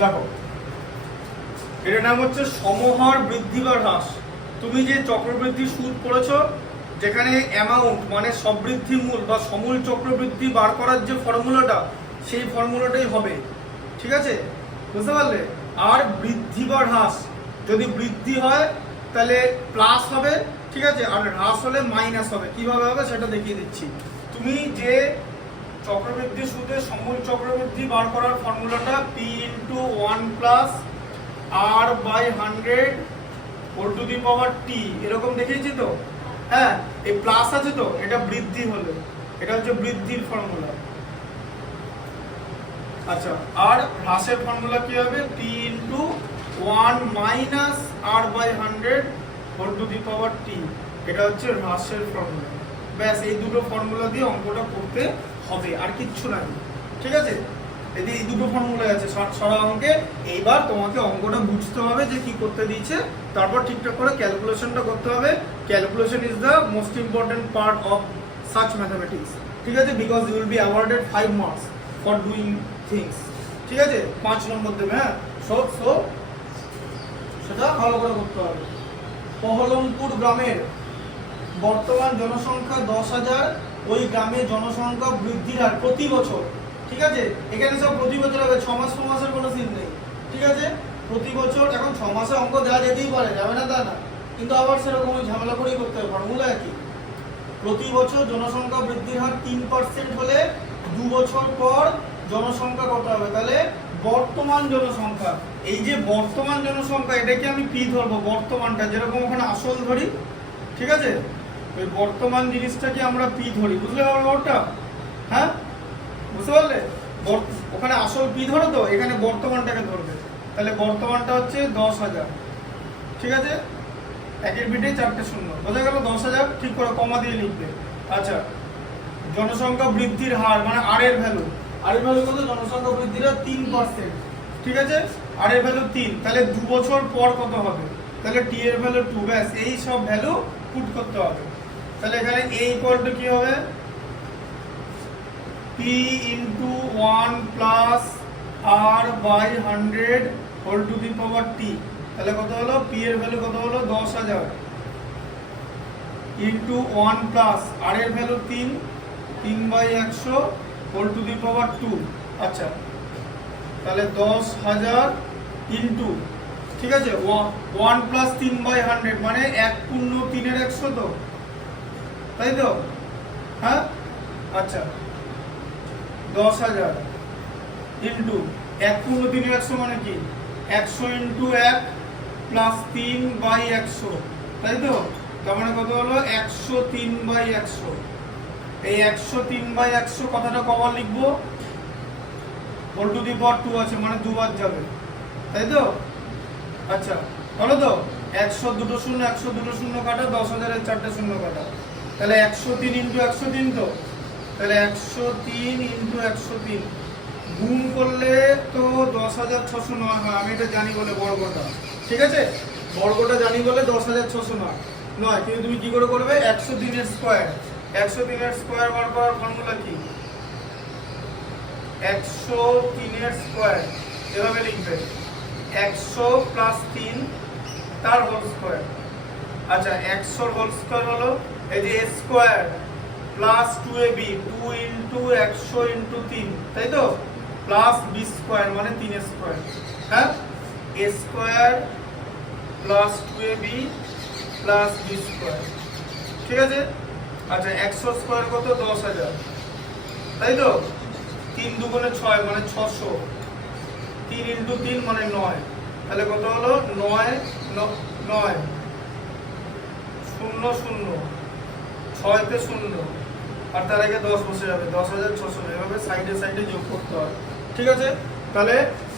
দেখো, এটার নাম হচ্ছে সমহার বৃদ্ধি বা হ্রাস। তুমি যে চক্রবৃদ্ধি সুদ পড়েছ, যেখানে অ্যামাউন্ট মানে সবৃদ্ধি মূল বা সমূল চক্রবৃদ্ধি বার করার যে ফর্মুলাটা, সেই ফর্মুলাটাই হবে। ঠিক আছে, বুঝতে পারলে? আর বৃদ্ধি বা হ্রাস, যদি বৃদ্ধি হয় তাহলে প্লাস হবে, ঠিক আছে, আর হ্রাস হলে মাইনাস হবে। কিভাবে হবে সেটা দেখিয়ে দিচ্ছি। তুমি যে চক্রবৃদ্ধি সুদে সমূল চক্রবৃদ্ধি বার করার ফর্মুলাটা P into 1 plus R by 100 whole to the power T, এরকম দেখিয়েছি তো। হ্যাঁ, এই প্লাস আছে তো, এটা বৃদ্ধি হলো, এটা হচ্ছে বৃদ্ধির ফর্মুলা। আচ্ছা, আর হ্রাসের ফর্মুলা কি হবে? P into 1 minus R by 100 whole to the power T, এটা হচ্ছে হ্রাসের ফর্মুলা। ব্যাস, এই দুটো ফর্মুলা দিয়ে অঙ্কটা করতে হবে, আর কিচ্ছু না। ঠিক আছে, এই দুটো ফর্মুলা আছে সারা অঙ্কে। এইবার তোমাকে অঙ্কটা বুঝতে হবে যে কি করতে দিয়েছে, তারপর ঠিকঠাক করে ক্যালকুলেশনটা করতে হবে। Calculation is the most important part of such mathematics. ঠিক আছে, because you will be awarded 5 marks for doing things. ঠিক আছে, 5 নম্বর দেবে। হ্যাঁ, সো সেটা ভালো করে করতে হবে। পহলমপুর গ্রামের বর্তমান জনসংখ্যা 10,000, ওই গ্রামের জনসংখ্যা বৃদ্ধির হার প্রতি বছর। ঠিক আছে, এখানে সব প্রতি বছর হবে, 6 মাস 6 মাসের কোনো সিন নেই। ঠিক আছে, প্রতি বছর। এখন 6 মাসে অঙ্ক দেওয়া যেতেই পারে, যাবে না তা না, কিন্তু আবার সেরকম ওই ঝামেলা করেই করতে হবে। ফর্মুলা একই, প্রতি বছর জনসংখ্যা বৃদ্ধির হার 3% হলে 2 বছর পর জনসংখ্যা কত হবে? তাহলে বর্তমান জনসংখ্যা, এই যে বর্তমান জনসংখ্যা, এটাকে আমি পি ধরবো, বর্তমানটা, যেরকম ওখানে আসল ধরি। ঠিক আছে, ওই বর্তমান জিনিসটাকে আমরা পি ধরি, বুঝলে ব্যাপারটা? হ্যাঁ, বুঝতে পারলে? ওখানে আসল পি ধরো তো, এখানে বর্তমানটাকে ধরবে। তাহলে বর্তমানটা হচ্ছে 10,000। ঠিক আছে, একের পিঠে 4টে শূন্য, বোঝা গেল? 10,000 ঠিক করে কমা দিয়ে লিখবে। আচ্ছা, জনসংখ্যা বৃদ্ধির হার মানে আর এর ভ্যালু, আর এর ভ্যালু কত? জনসংখ্যা বৃদ্ধির হার 3%। ঠিক আছে, আর এর ভ্যালু 3, তাহলে 2 বছর পর কত হবে? তাহলে টি এর ভ্যালু 2। ব্যাস, এই সব ভ্যালু পুট করতে হবে। তাহলে এখানে a ইকুয়াল টু কি হবে? p into 1 plus R by 100 whole to the power T. তাহলে কত হলো? p এর ভ্যালু কত হলো? 10,000 ইন্টু 1 প্লাস আর এর ভ্যালু 3/100 হোল টু দি পাওয়ার 2। আচ্ছা, তাহলে 10,000 ইন্টু, ঠিক আছে, 1 প্লাস 3/100 মানে 1 পূর্ণ 3 এর 100 তো, তাই তো? হ্যাঁ, আচ্ছা, 10,000 ইন্টু 1 পূর্ণ 3 এর 100 মানে কি? 100 ইন্টু 1 প্লাস 3/100, তাই তো? তার মানে কত হলো? 103/100। এই 103/100 কথাটা কবার লিখবো? হোল টু দি পাওয়ার 2 আছে, মানে দুবার যাবে, তাই তো? আচ্ছা, বলো তো, 100 দুটো শূন্য, 100 দুটো শূন্য কাটা, 10,000 এর 4টে শূন্য কাটা, তাহলে 103 ইন্টু 103 তো। তাহলে 103 ইন্টু 103 গুণ করলে তো 10,609 হয়। আমি এটা জানি বলে বর্গটা, ঠিক আছে, বর্গটা জানি বলে 10,609 নয়। কিন্তু তুমি কি করে করবে? 103 এর স্কোয়ার, 103 এর স্কোয়ার বার করার ফর্মুলা কি? 103 এর স্কোয়ার এভাবে লিখবে, 100 প্লাস 3 তার হোল স্কোয়ার। আচ্ছা, 100 হোল স্কোয়ার হলো এই যে a square plus 2ab, 2 into 100 into 3, তাই তো, প্লাস b স্কোয়ার মানে 3 স্কোয়ার। হ্যাঁ, a square plus 2ab plus b square. ঠিক আছে, আচ্ছা, 100 স্কোয়ার কত? 10,000, তাই তো? 3 দুগুণে 6 মানে 600, 3 ইন্টু 3 মানে 9। তাহলে কত হলো? 9 0 0 6 তে 0, আর তার আগে 10 বসে যাবে, 10,600। এভাবে সাইডে সাইডে যোগ করতে হয়। ঠিক আছে, তাহলে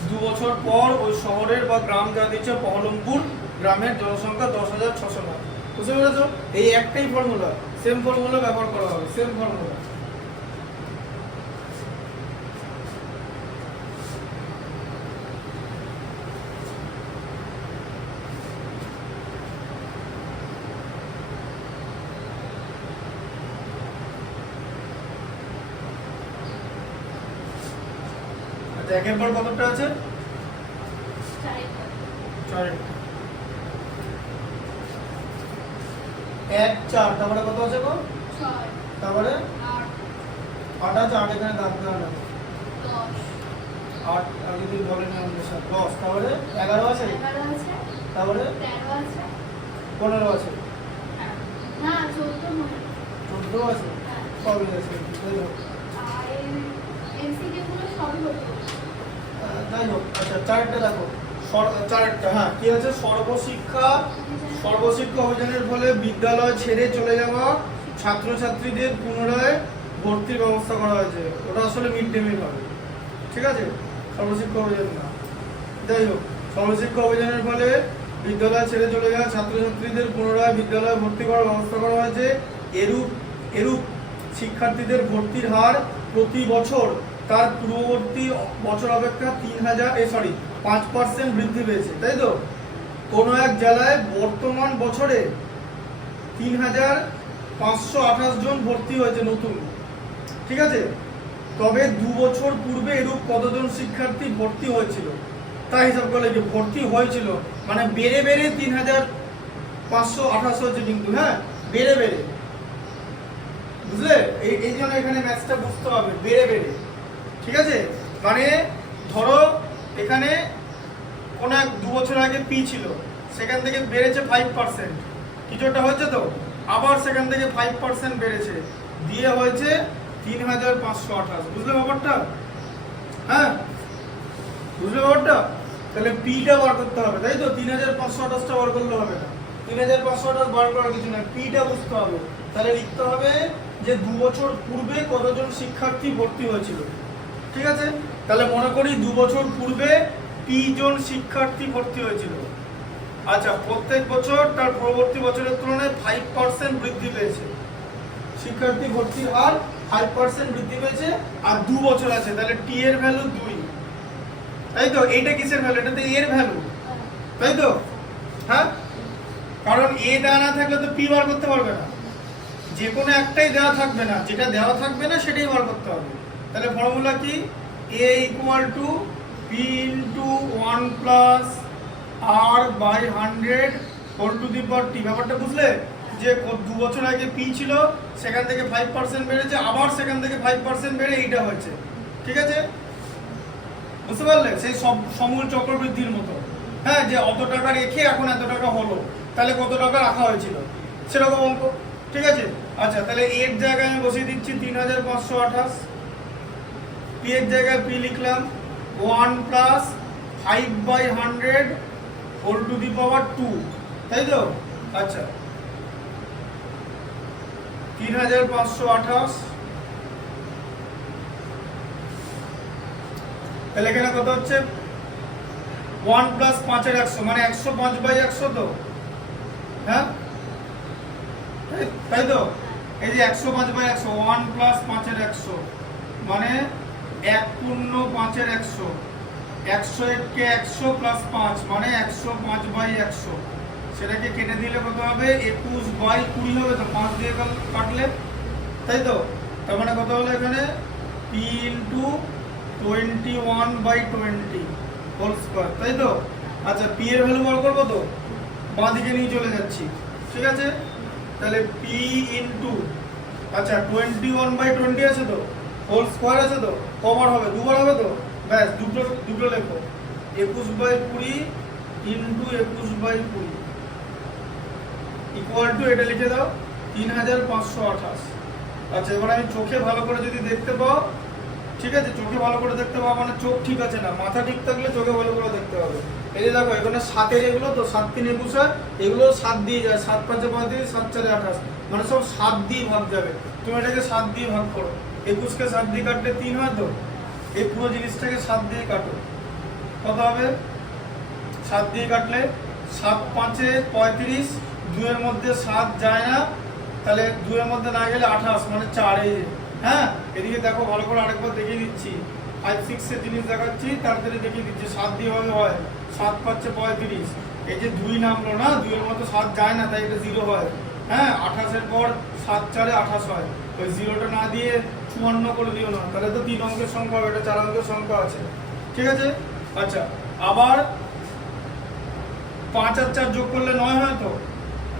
2 বছর পর ওই শহরের বা গ্রাম যা দিচ্ছে, পহলমপুর গ্রামের জনসংখ্যা 10,609। বুঝতে পেরেছো? এই একটাই ফর্মুলা, সেম ফর্মুলা ব্যবহার করা হবে, সেম ফর্মুলা। একের পর কতটা আছে? চারটা। 1 4 তারপরে কত আছে গো? 6 তারপরে 8 8 আছে, 8 এখানে দাগ দেওয়া না। 10 8 আগে তুই বলেনি আমাদের সাথে 10, তারপরে 11 আছে, 11 আছে, তারপরে 13 আছে, 15 আছে, হ্যাঁ না 14 মনে হয়। 14 আছে, হ্যাঁ সবই আছে। যাই হোক আর এমসিকিউ গুলো সবই হতো। যাই হোক আচ্ছা চারটা দেখো, চারটা হ্যাঁ কি আছে? সর্বশিক্ষা অভিযানের ফলে বিদ্যালয় ছেড়ে চলে যাওয়া ছাত্রছাত্রীদের পুনরায় ভর্তির ব্যবস্থা করা হয়েছে। ওটা আসলে মিড ডে মিল হবে, ঠিক আছে, সর্বশিক্ষা অভিযান না। যাই হোক সর্বশিক্ষা অভিযানের ফলে বিদ্যালয় ছেড়ে চলে যাওয়া ছাত্রছাত্রীদের পুনরায় বিদ্যালয়ে ভর্তি করার ব্যবস্থা করা হয়েছে। এরূপ শিক্ষার্থীদের ভর্তির হার প্রতি বছর তার পূর্ববর্তী বছর অপেক্ষা 5% বৃদ্ধি পেয়েছে, তাই তো? কোনো এক জেলায় বর্তমান বছরে 3528 জন ভর্তি হয়েছে নতুন, ঠিক আছে। তবে 2 বছর পূর্বে এরূপ কতজন শিক্ষার্থী ভর্তি হয়েছিল তা হিসাব করলে যে ভর্তি হয়েছিল মানে বেড়ে 3528 হয়েছে, কিন্তু হ্যাঁ বেড়ে বুঝলে? এই জন্য এখানে ম্যাথটা বুঝতে হবে, বেড়ে, ঠিক আছে। মানে ধরো এখানে কোন এক 2 বছর আগে পি ছিল, সেখান থেকে বেড়েছে 5%, কিছু একটা হয়েছে তো, আবার সেখান থেকে 5% বেড়েছে, দিয়ে হয়েছে 3528। বুঝলে ব্যাপারটা? হ্যাঁ বুঝলে ব্যাপারটা? তাহলে পিটা বার করতে হবে, তাই তো? 3528টা বার করলে হবে না, 3528 বার করার কিছু না, পিটা বুঝতে হবে। তাহলে লিখতে হবে যে 2 বছর পূর্বে কতজন শিক্ষার্থী ভর্তি হয়েছিল, ঠিক আছে। তাহলে মনে করি 2 বছর পূর্বে p জন শিক্ষার্থী ভর্তি হয়েছিল। আচ্ছা প্রত্যেক বছর তার পরবর্তী বছরের তুলনায় 5% বৃদ্ধি পেয়েছে, শিক্ষার্থী ভর্তির হার 5% বৃদ্ধি পেয়েছে। আর 2 বছর আছে, তাহলে t এর ভ্যালু 2, তাই তো? এইটা কিসের ভ্যালু? এটা তো এর ভ্যালু, তাই তো? হ্যাঁ কারণ এ দেওয়া না থাকলে তো পি বার করতে পারবে না, যে কোনো একটাই দেওয়া থাকবে না, যেটা দেওয়া থাকবে না সেটাই বার করতে হবে। তাহলে ফর্মুলা কি? a equal to P into 1 plus R by 100 whole to the power T. ব্যাপারটা বুঝলে? যে 2 বছর আগে পি ছিল, সেখান থেকে 5% বেড়েছে, আবার সেখান থেকে 5% বেড়ে এইটা হয়েছে, ঠিক আছে? বুঝতে পারলে? সেই সব সমূল চক্রবৃদ্ধির মতো, হ্যাঁ, যে অত টাকা রেখে এখন এত টাকা হলো, তাহলে কত টাকা রাখা হয়েছিল সেরকম অঙ্ক, ঠিক আছে। আচ্ছা তাহলে এর জায়গায় আমি বসিয়ে দিচ্ছি 3528, পি এর জায়গায় পি লিখলাম 1 প্লাস 5/100 হোল টু দি পাওয়ার 2, তাই তো? আচ্ছা 3528, তাহলে এখানে কত হচ্ছে? 1 প্লাস 5 এর 100 মানে 105/100 তো, হ্যাঁ তাই তো? এই যে 105/100, 1 প্লাস 5 এর 100 মানে 1 পূর্ণ 5 এর 100, 100 কে 100 প্লাস 5 মানে 105/100, সেটাকে কেটে দিলে কত হবে? 21/20 হবে তো, 5 দিয়ে কাটলে, তাই তো? তার মানে কত হলো এখানে? p ইন্টু 21/20 হোল স্কয়ার, তাই তো? আচ্ছা p এর ভ্যালু বার করবো তো, বাঁ দিকে নিয়ে চলে যাচ্ছি, ঠিক আছে। তাহলে p ইন্টু আচ্ছা 21/20 আছে তো, হোল স্কয়ার আছে তো, কবার হবে? দুবার হবে তো, ব্যাস দুটো লেখো, 21/20 ইন্টু 21/20 ইকুয়াল টু এটা লিখে দাও 3528। আচ্ছা এবার আমি চোখে ভালো করে যদি দেখতে পাও, ঠিক আছে, চোখে ভালো করে দেখতে পাও মানে চোখ ঠিক আছে না, মাথা ঠিক থাকলে চোখে ভালো করে দেখতে হবে। এই যে দেখো এখানে 7 এগুলো তো 7 3 21, এগুলো 7 দিয়ে যায়, 7 5 35, 7 4 28, মানে সব 7 দিয়ে ভাগ যাবে। তুমি এটাকে 7 দিয়ে ভাগ করো, 21 কে 7 দিয়ে কাটলে 3 হয় তো, এই পুরো জিনিসটাকে 7 দিয়ে কাটো, কত হবে? 7 দিয়ে কাটলে 7 5 এ 35, 2 এর মধ্যে 7 যায় না, তাহলে 2 এর মধ্যে না গেলে 28 মানে 4। এই হ্যাঁ এদিকে দেখো ভালো করে আরেকবার দেখিয়ে দিচ্ছি, 5 6 এর জিনিস দেখাচ্ছি, তাড়াতাড়ি দেখিয়ে দিচ্ছি। 7 দিয়ে ভাবে হয় 7 5 এ 35, এই যে 2 নামলো না, 2 এর মধ্যে 7 যায় না, তাই এটা 0 হয়। হ্যাঁ 28 এর পর 7 4 এ 28 হয়, ওই 0টা না দিয়ে 54 করে দিও না, তাহলে তো 3 অঙ্কের সংখ্যা হবে, এটা 4 অঙ্কের সংখ্যা আছে, ঠিক আছে। আচ্ছা আবার 5 আর 4 যোগ করলে 9 হয় তো,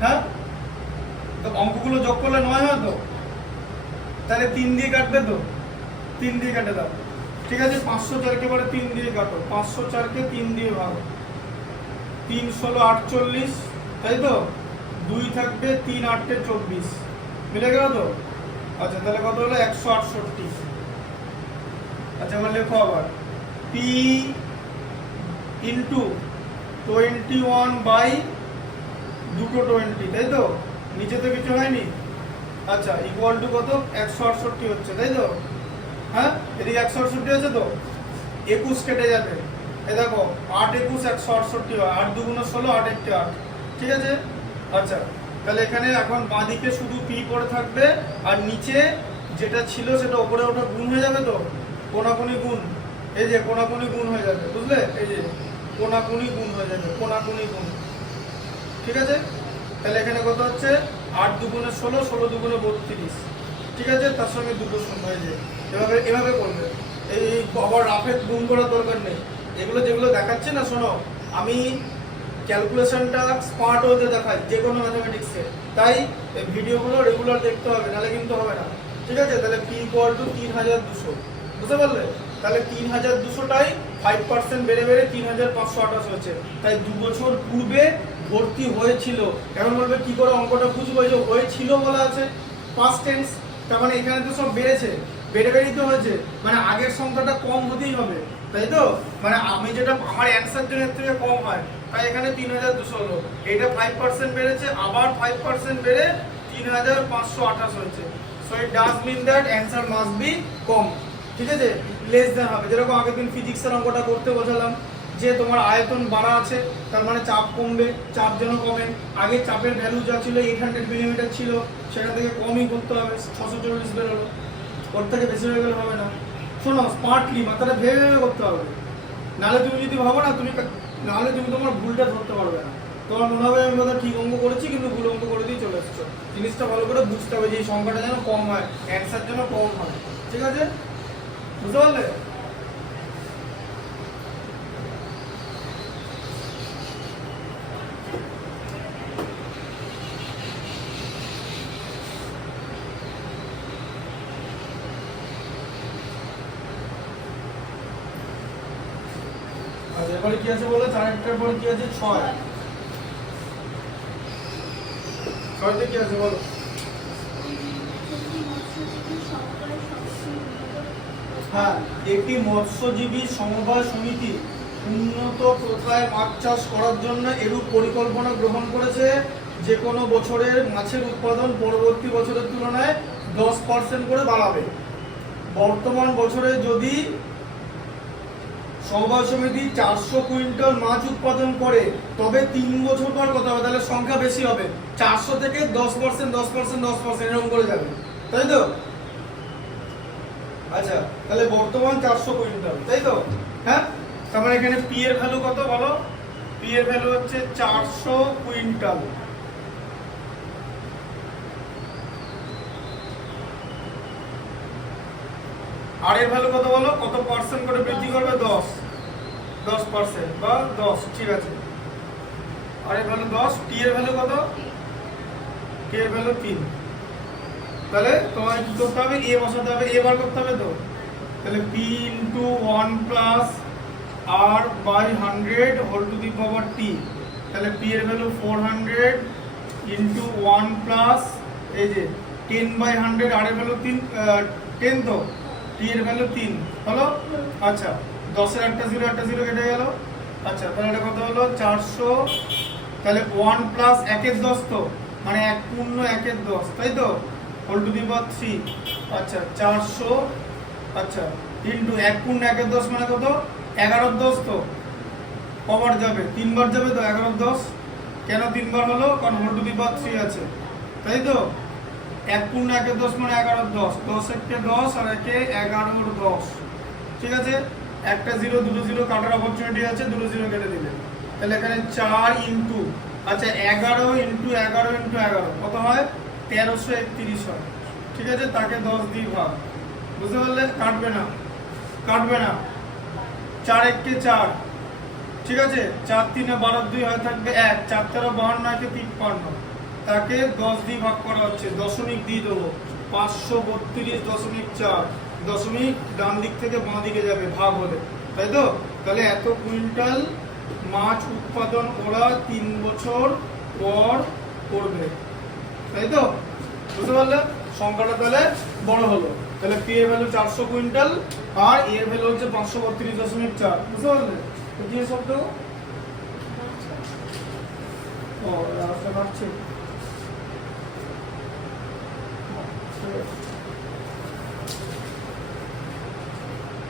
হ্যাঁ? তো অঙ্কগুলো যোগ করলে 9 হয় তো, তাহলে 3 দিয়ে কাটবে তো, 3 দিয়ে কেটে দাও। ঠিক আছে, 504 কে এবারে 3 দিয়ে কাটো, 504 কে 3 দিয়ে ভাগো, 3 16 48, তাই তো? 2 থাকবে, 3 8 24, মিলে গেল তো? আচ্ছা, তাহলে কত হলো? 168। আচ্ছা, এবার লেখো আবার p ইন্টু 21 বাই দুটো 20, তাই তো? নিচে তো কিছু হয়নি। আচ্ছা, ইকুয়াল টু কত? 168 হচ্ছে, তাই তো? হ্যাঁ, এদিকে 168 আছে তো, 21 কেটে যাবে। এই দেখো, 8 21 168 হয়, 8 2 16, 8 1 8, ঠিক আছে? আচ্ছা, তাহলে এখানে এখন বাঁদিকে শুধু p পড়ে থাকবে, আর নিচে যেটা ছিল সেটা উপরে ওটা গুণ হয়ে যাবে তো, কোনাকুনি গুণ, এই যে কোনাকুনি গুণ হয়ে যাবে, বুঝলে? এই যে কোনাকুনি গুণ হয়ে যাবে, কোনাকুনি গুণ, ঠিক আছে? তাহলে এখানে কত হচ্ছে? 8 2 16, 16 2 32, ঠিক আছে? তার সঙ্গে দুটো শূন্য হয়ে যায়। এভাবে এভাবে করবে, এই আবার রাফে গুণ করার দরকার নেই। এগুলো যেগুলো দেখাচ্ছে না, শোনো, আমি ক্যালকুলেশনটা স্মার্ট ওয়েতে দেখাই যে কোনো ম্যাথমেটিক্সে, তাই এই ভিডিওগুলো রেগুলার দেখতে হবে, নাহলে কিন্তু হবে না, ঠিক আছে? তাহলে p ইকুয়াল টু 3200, বুঝতে পারলে? তাহলে 3200টাই 5% বেড়ে বেড়ে 3528 হচ্ছে। তাই 2 বছর পূর্বে ভর্তি হয়েছিল। এখন বলবে কি করে অঙ্কটা বুঝবো? যে হয়েছিল বলা আছে, পাস্ট টেন্স, তার মানে এখানে তো সব বেড়েছে, বেড়ে বেড়েই তো হয়েছে, মানে আগের সংখ্যাটা কম হতেই হবে, তাই তো? মানে আমি যেটা আমার অ্যান্সার জন্য থেকে কম হয়, তাই এখানে 3200 হলো। এটা 5% বেড়েছে, আবার 5% বেড়ে 3528 হয়েছে। So it does mean that answer must be কম, ঠিক আছে? লেস দ্যান হবে। যেরকম আগের দিন ফিজিক্সের অঙ্কটা করতে বোঝালাম, যে তোমার আয়তন বাড়া আছে, তার মানে চাপ কমবে, চাপ যেন কমে। আগে চাপের ভ্যালু যা ছিল 800 মিলিমিটার ছিল, সেখান থেকে কমই করতে হবে, 640 বেরোলো, ওর থেকে বেশি হয়ে গেলে হবে না। শোনো, স্মার্টলি মাথাটা ভেবে ভেবে করতে হবে, নাহলে তুমি যদি ভাবো না, নাহলে তুমি তোমার ভুলটা ধরতে পারবে না। তোমার মনে হবে আমি বোধহয় ঠিক অঙ্ক করেছি, কিন্তু ভুল অঙ্ক করে দিয়ে চলে এসছো। জিনিসটা ভালো করে বুঝতে হবে যে এই সংখ্যাটা যেন কম হয়, অ্যান্সার যেন কম হয়, ঠিক আছে? বুঝতে পারলে? আচ্ছা, এবারে কি আছে বলো? 4টার পরে কি আছে? 6। 6তে কি আছে বলো? হ্যাঁ, একটি মৎস্যজীবী সমবায় সমিতি উন্নত প্রথায় মাছ চাষ করার জন্য এরূপ পরিকল্পনা গ্রহণ করেছে, যে কোনো বছরের মাছের উৎপাদন পরবর্তী বছরের তুলনায় 10% করে বাড়াবে। বর্তমান বছরে যদি সমবায় সমিতি 400 কুইন্টাল মাছ উৎপাদন করে, তবে 3 বছর পর কত হবে? তাহলে সংখ্যা বেশি হবে, 400 থেকে 10%, 10%, 10% এরকম করে যাবে, তাই তো? আচ্ছা, তাহলে বর্তমান 400 কুইন্টাল, তাই তো? হ্যাঁ, তার মানে এখানে পি এর ভ্যালু কত বলো? পি এর ভ্যালু হচ্ছে 400 কুইন্টাল। আর এর ভ্যালু কত বলো? কত পার্সেন্ট করে বৃদ্ধি করবে? 10% বা 10, ঠিক আছে। আর এর ভ্যালু 10, টি এর ভ্যালু কত? কে এর ভ্যালু 3। তাহলে তোমায় কি করতে হবে? এ বসাতে হবে, এ বার করতে হবে তো। তাহলে p into 1 plus r by 100 whole to the power t। তাহলে p এর ভ্যালু 400 ইনটু 1 প্লাস এই যে 10 বাই 100, r এর ভ্যালু 10 তো, t এর ভ্যালু 3 হলো। আচ্ছা, 10 এর একটা 0 একটা 0 কেটে গেল। আচ্ছা, তাহলে এটা কত হলো? 400। তাহলে 1 প্লাস 1 এর 10 তো, মানে 1 পূর্ণ 1 এর 10, তাই তো, হোল টু দি পাওয়ার 3। আচ্ছা, 400, আচ্ছা, ইনটু 1 পূর্ণ 1 এর 10 মানে কত? 11 এর 10 তো, কবার যাবে? 3 বার যাবে তো 11 এর 10। কেন 3 বার হলো? কারণ হোল টু দি পাওয়ার 3 আছে, তাই তো? 1 পূর্ণ 1 এর 10 মানে 11 এর 10, 10 একে 10 আর একে 11 এর 10, ঠিক আছে? একটা 0 দুটো 0 কাটার অপরচুনিটি আছে, দুটো 0 কেটে দিলে। তাহলে এখানে 4 ইনটু, আচ্ছা 11 ইনটু 11 ইনটু 11 কত হয়? 1331 হয়, ঠিক আছে? তাকে 10 দিয়ে ভাগ, বুঝতে পারলে? কাটবে না, কাটবে না। 4 একে 4, ঠিক আছে, 4 3 12 2 হয়ে থাকবে 1, 4 13 52 কে 53, তাকে 10 দিয়ে ভাগ করা হচ্ছে, দশমিক দিয়ে দেবো, 532.4, দশমিক ডান দিক থেকে বাঁ দিকে যাবে ভাগ হলে, তাই তো? তাহলে এত কুইন্টাল মাছ উৎপাদন ওরা 3 বছর পর করবে, তাই তো? বুঝতে পারলে? সংখ্যাটা তাহলে বড় হলো। তাহলে পি এর ভ্যালু 400 কুইন্টাল আর এ এর ভ্যালু হচ্ছে 532.4। বুঝতে পারলে? তো কি শব্দ? ও রাস্তা কাটছে।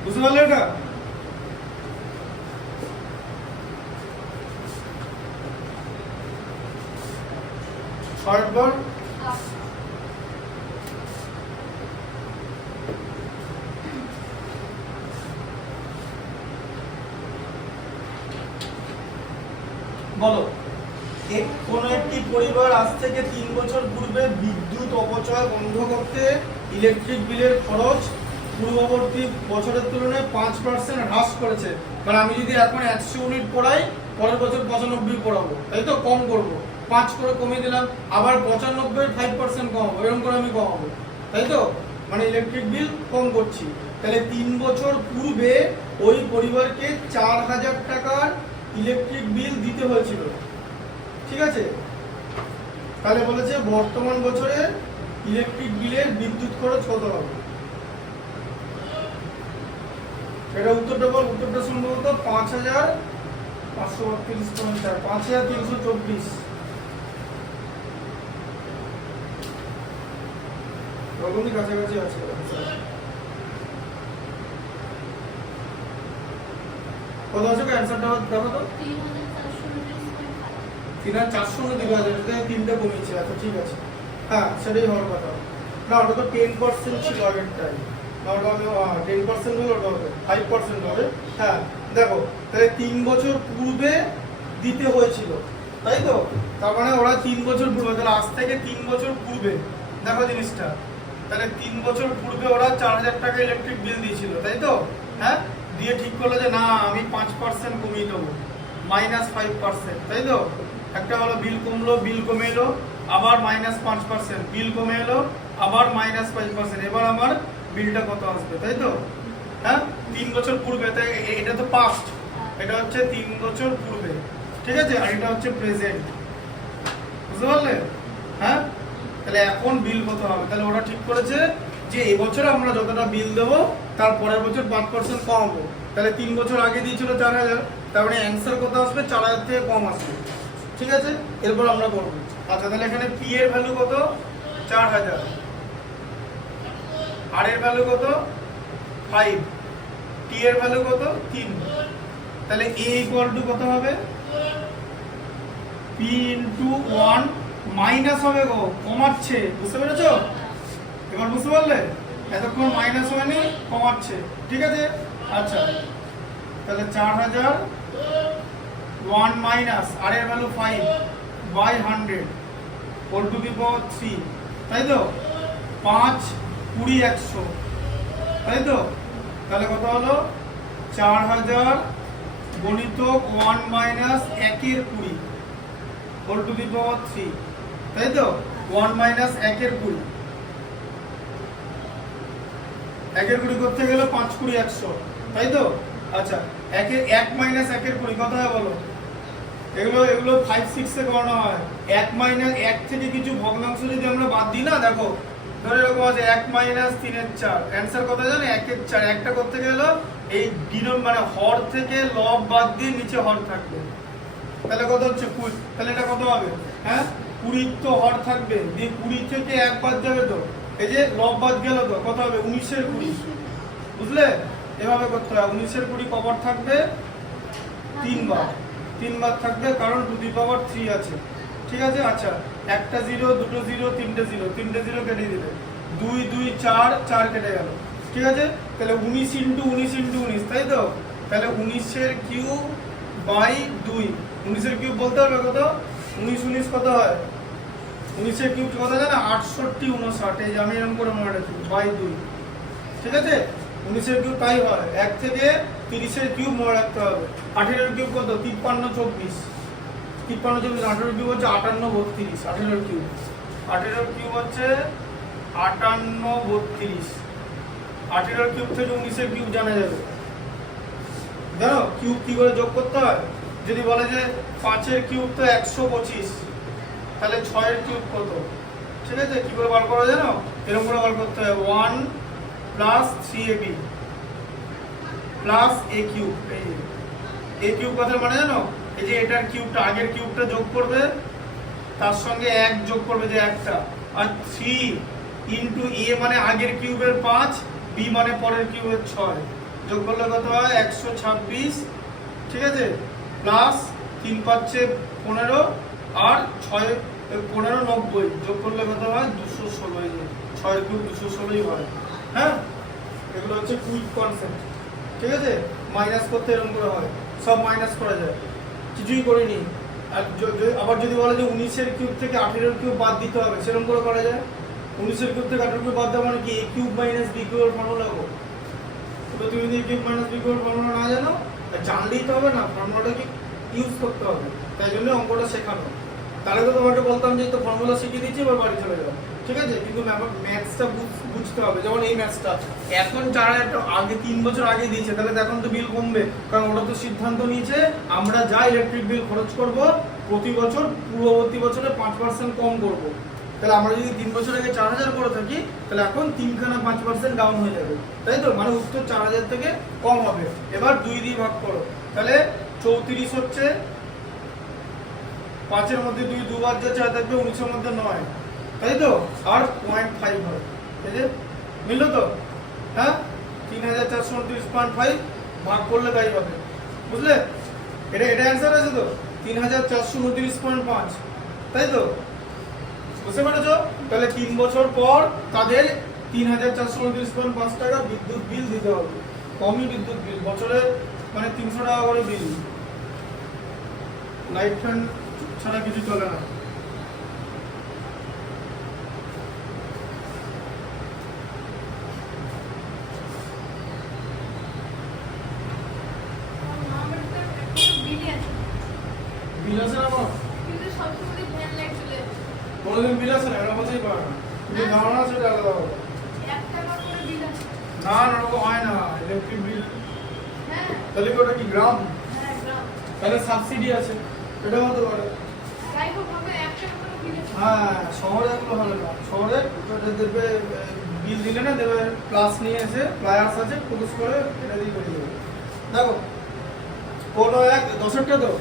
বুঝতে পারলে এটা? বার বলো, কোন একটি পরিবার আজ থেকে 3 বছর পূর্বে বিদ্যুৎ অপচয় বন্ধ করতে ইলেকট্রিক বিলের খরচ পূর্ববর্তী বছরের তুলনায় 5% হ্রাস করেছে। মানে আমি যদি এখন 100 ইউনিট পড়াই, পরের বছর 95 পড়াবো, তাই তো? কম করব, 5 করে কমিয়ে দিলাম, আবার 95 5% কমাবো, এরকম করে আমি কমাবো, তাই তো? মানে ইলেকট্রিক বিল কম করছি। তাহলে 3 বছর পূর্বে ওই পরিবারকে 4000 টাকার ইলেকট্রিক বিল দিতে হয়েছিল, ঠিক আছে? তাহলে বলেছে বর্তমান বছরে ইলেকট্রিক বিলের বিদ্যুৎ খরচ কত হবে। এটা উত্তরটা বল, উত্তরটা সম্ভবত 5532.4, 5324, রকমই কাছাকাছি আছে। কত আছে অ্যানসারটা দেখো তো? 3400 দিকে আছে, তিনটা কমিয়েছে, আচ্ছা ঠিক আছে, হ্যাঁ সেটাই হওয়ার কথা না, ওটা তো 10% ছিল আগের টাইম, না ওটা আমি 10% হলে ওটা হবে 5% হবে। হ্যাঁ দেখো, তাহলে 3 বছর পূর্বে দিতে হয়েছিল, তাই তো? তার মানে ওরা 3 বছর পূর্বে, তাহলে আজ থেকে 3 বছর পূর্বে দেখো জিনিসটা, তাহলে 3 বছর পূর্বে ওরা 4000 টাকা ইলেকট্রিক বিল দিয়েছিল, তাই তো? হ্যাঁ, দিয়ে ঠিক করলো যে না আমি 5% কমিয়ে দেবো, -5%, তাই তো? একটা হলো বিল কমলো, বিল কমে এলো, আবার -5%, বিল কমে এলো, আবার -5%, এবার আমার বিলটা কত আসবে, তাই তো? হ্যাঁ, 3 বছর পূর্বে, তাই এটা তো পাস্ট, এটা হচ্ছে 3 বছর পূর্বে, ঠিক আছে? আর এটা হচ্ছে প্রেজেন্ট, বুঝতে পারলে? হ্যাঁ, তাহলে এখন বিল কত হবে? তাহলে ওরা ঠিক করেছে যে এবছর আমরা যতটা বিল দেবো তার পরের বছর 5% কমাবো। তাহলে 3 বছর আগে দিয়েছিল 4000, তার মানে অ্যান্সার কত আসবে? 4000 থেকে কম আসবে, ঠিক আছে? এরপর আমরা করবো। আচ্ছা, তাহলে এখানে পি এর ভ্যালু কত? 4000, আর এর ভ্যালু কত? 5, টি এর ভ্যালু কত? 3। তাহলে এ ইকুয়াল টু কত হবে? পি ইনটু 1 মাইনাস হবে গো, কমাচ্ছে, বুঝতে পেরেছো? এবার বুঝতে পারলে? এতক্ষণ মাইনাস হয়নি, কমাচ্ছে, ঠিক আছে? আচ্ছা, তাহলে 4000 1 মাইনাস আর এর value 5 by 100 whole to the power 3, তাই তো? 5 20 100, তাই তো? তাহলে কত হলো? 4000 গণিতক 1 মাইনাস 1 এর 20 হোল টু দি পাওয়ার 3, তাই তো? 1 মাইনাস 1 এর 20, 1 এর 20 করতে গেলে 5 20 100, তাই তো? আচ্ছা, 1 মাইনাস 1 এর 20 কত হয় বলো? এগুলো 5 6 এ গণনা হয়। 1 মাইনাস 1 থেকে কিছু ভগ্নাংশ যদি আমরা বাদ দিই না, দেখো ধরে এরকম আছে 1 মাইনাস 3 এর 4, অ্যানসার কত জানো? 1 এর 4, একটা করতে গেলে এই মানে হর থেকে লব বাদ দিয়ে নিচে হর থাকবে, তাহলে কত হচ্ছে 20, তাহলে এটা কত হবে? হ্যাঁ, 20 তো হর থাকবে, দিয়ে 20 থেকে 1 বাদ যাবে, তো এই যে লব বাদ গেল, তো কত হবে? 19 এর 20, বুঝলে? এভাবে করতে হবে। 19 এর 20 কবার থাকবে? 3 বার, 3 বার থাকবে, কারণ টু দি পাওয়ার 3 আছে, ঠিক আছে? আচ্ছা, একটা 0 দুটো 0 তিনটে 0, তিনটে 0 কেটে দিলে 2 2 4 4 কেটে গেল, ঠিক আছে? তাহলে 19 ইন্টু 19 ইন্টু 19, তাই তো? তাহলে 19 এর কিউব বাই 2, 19 এর কিউব বলতে হবে কত? 19 19 কত হয়? 19 এর কিউব কত জানো? 68 59, এই যে আমি এরকম করে মনে রাখি, বাই 2, ঠিক আছে? 19 এর কিউব তাই হয়, 1 থেকে 30-এর কিউব মনে রাখতে হবে। 18-এর কিউব কত? 53 24, 53 24, 18-এর কিউব হচ্ছে 58 32, 18-এর কিউব, 18-এর কিউব হচ্ছে 58 32, 18-এর কিউব থেকে 19-এর কিউব জানা যাবে। জানো কিউব কি করে যোগ করতে হয়? যদি বলে যে 5-এর কিউব তো 125, তাহলে 6-এর কিউব কত? ঠিক আছে, কি করে বার করা জানো? এরকম করে বার করতে হবে 1 plus 3ab plus a cube. এই a কিউব কথার মানে জানো? এই যে এটার কিউবটা, আগের কিউবটা যোগ করবে, তার সঙ্গে 1 যোগ করবে যে একটা, আর 3 ইনটু a মানে আগের কিউবের 5, b মানে পরের কিউবের 6, যোগ করলে কত হয়? 126। ঠিক আছে, প্লাস 3 5 15 আর 6 15 90, যোগ করলে কত হয়? 216। এই যে 6 কিউব 216ই হয়। হ্যাঁ, এগুলো হচ্ছে কুইক কনসেপ্ট। ঠিক আছে, মাইনাস করতে এরকম করে হয়, সব মাইনাস করা যায়, কিছুই করিনি। আর আবার যদি বলে যে 19-এর কিউব থেকে 18-এর কিউব বাদ দিতে হবে, সেরকম করে করা যায়। 19-এর কিউব থেকে 18-এর কিউব বাদ দেওয়া মানে কি? a কিউব মাইনাস b কিউবের ফর্মুলা গো। তো তুমি যদি a কিউব মাইনাস b কিউবের ফর্মুলা না জানো, জানলেই তো হবে না, ফর্মুলাটা কি ইউজ করতে হবে, তাই জন্য অঙ্কটা শেখানো। তাহলে তো তোমাকে বলতাম যে তো ফর্মুলা শিখিয়ে দিচ্ছি, এবার বাড়ি চলে যাও। ঠিক আছে, কিন্তু ম্যাথসটা বুঝতে হবে। যেমন এই ম্যাথসটা এখন 4000 আগে 3 বছর আগে দিয়েছে, তাহলে এখন তো বিল কমবে, কারণ ওরা তো সিদ্ধান্ত নিয়েছে আমরা যা ইলেকট্রিক বিল খরচ করব প্রতি বছর পূর্ববর্তী বছরে 5% কম করব। তাহলে আমরা যদি 3 বছর আগে 4000 করে থাকি, তাহলে এখন 3খানা 5% ডাউন হয়ে যাবে, তাই তো? মানে উত্তর 4000 থেকে কম হবে। এবার 2 দিয়ে ভাগ করো, তাহলে 34 হচ্ছে, 5-এর মধ্যে 2 দুবার যাচ্ছে, আর থাকবে 19-এর মধ্যে 9, তাই তো? আর 0.5 হয়, এই যে মিললো তো? হ্যাঁ, 3429.5 ভাগ করলে তাই হবে, বুঝলে? এটা অ্যান্সার আছে তো? 3429.5, তাই তো? বুঝতে পেরেছো? তাহলে 3 বছর পর তাদের 3429.5 টাকা বিদ্যুৎ বিল দিতে হবে। কমই বিদ্যুৎ বিল, বছরে মানে 300 টাকা করে বিল। লাইট ফ্যান ছাড়া কিছু চলে না। আমার তো একটা বিলি আছে, বিল আছে না আমার? কিন্তু সবসময় ভ্যান লাইট চলে যাচ্ছে। কোনোদিন বিল আছে না? এরকম হতেই পারে না। তুমি জানো না সেটা আলাদা হবে। 1 টাকা করে বিল আছে। না না, ওরকম হয় না ইলেকট্রিক বিল। হ্যাঁ তাহলে কি ওটা কি গ্রাম? হ্যাঁ গ্রাম। তাহলে সাবসিডি আছে, এটা হতে পারে। যাই হোক, হবে 1 টাকা করে বিল আছে। হ্যাঁ, শহরে এগুলো হবে না। শহরে ওটা দেবে, বিল দিলে না দেবে, প্লাস নিয়ে এসে প্লায়ার্স আছে, পুরুষ করে এটা দিয়ে করে দেবে। দেখো, কোনো এক দশকটা তো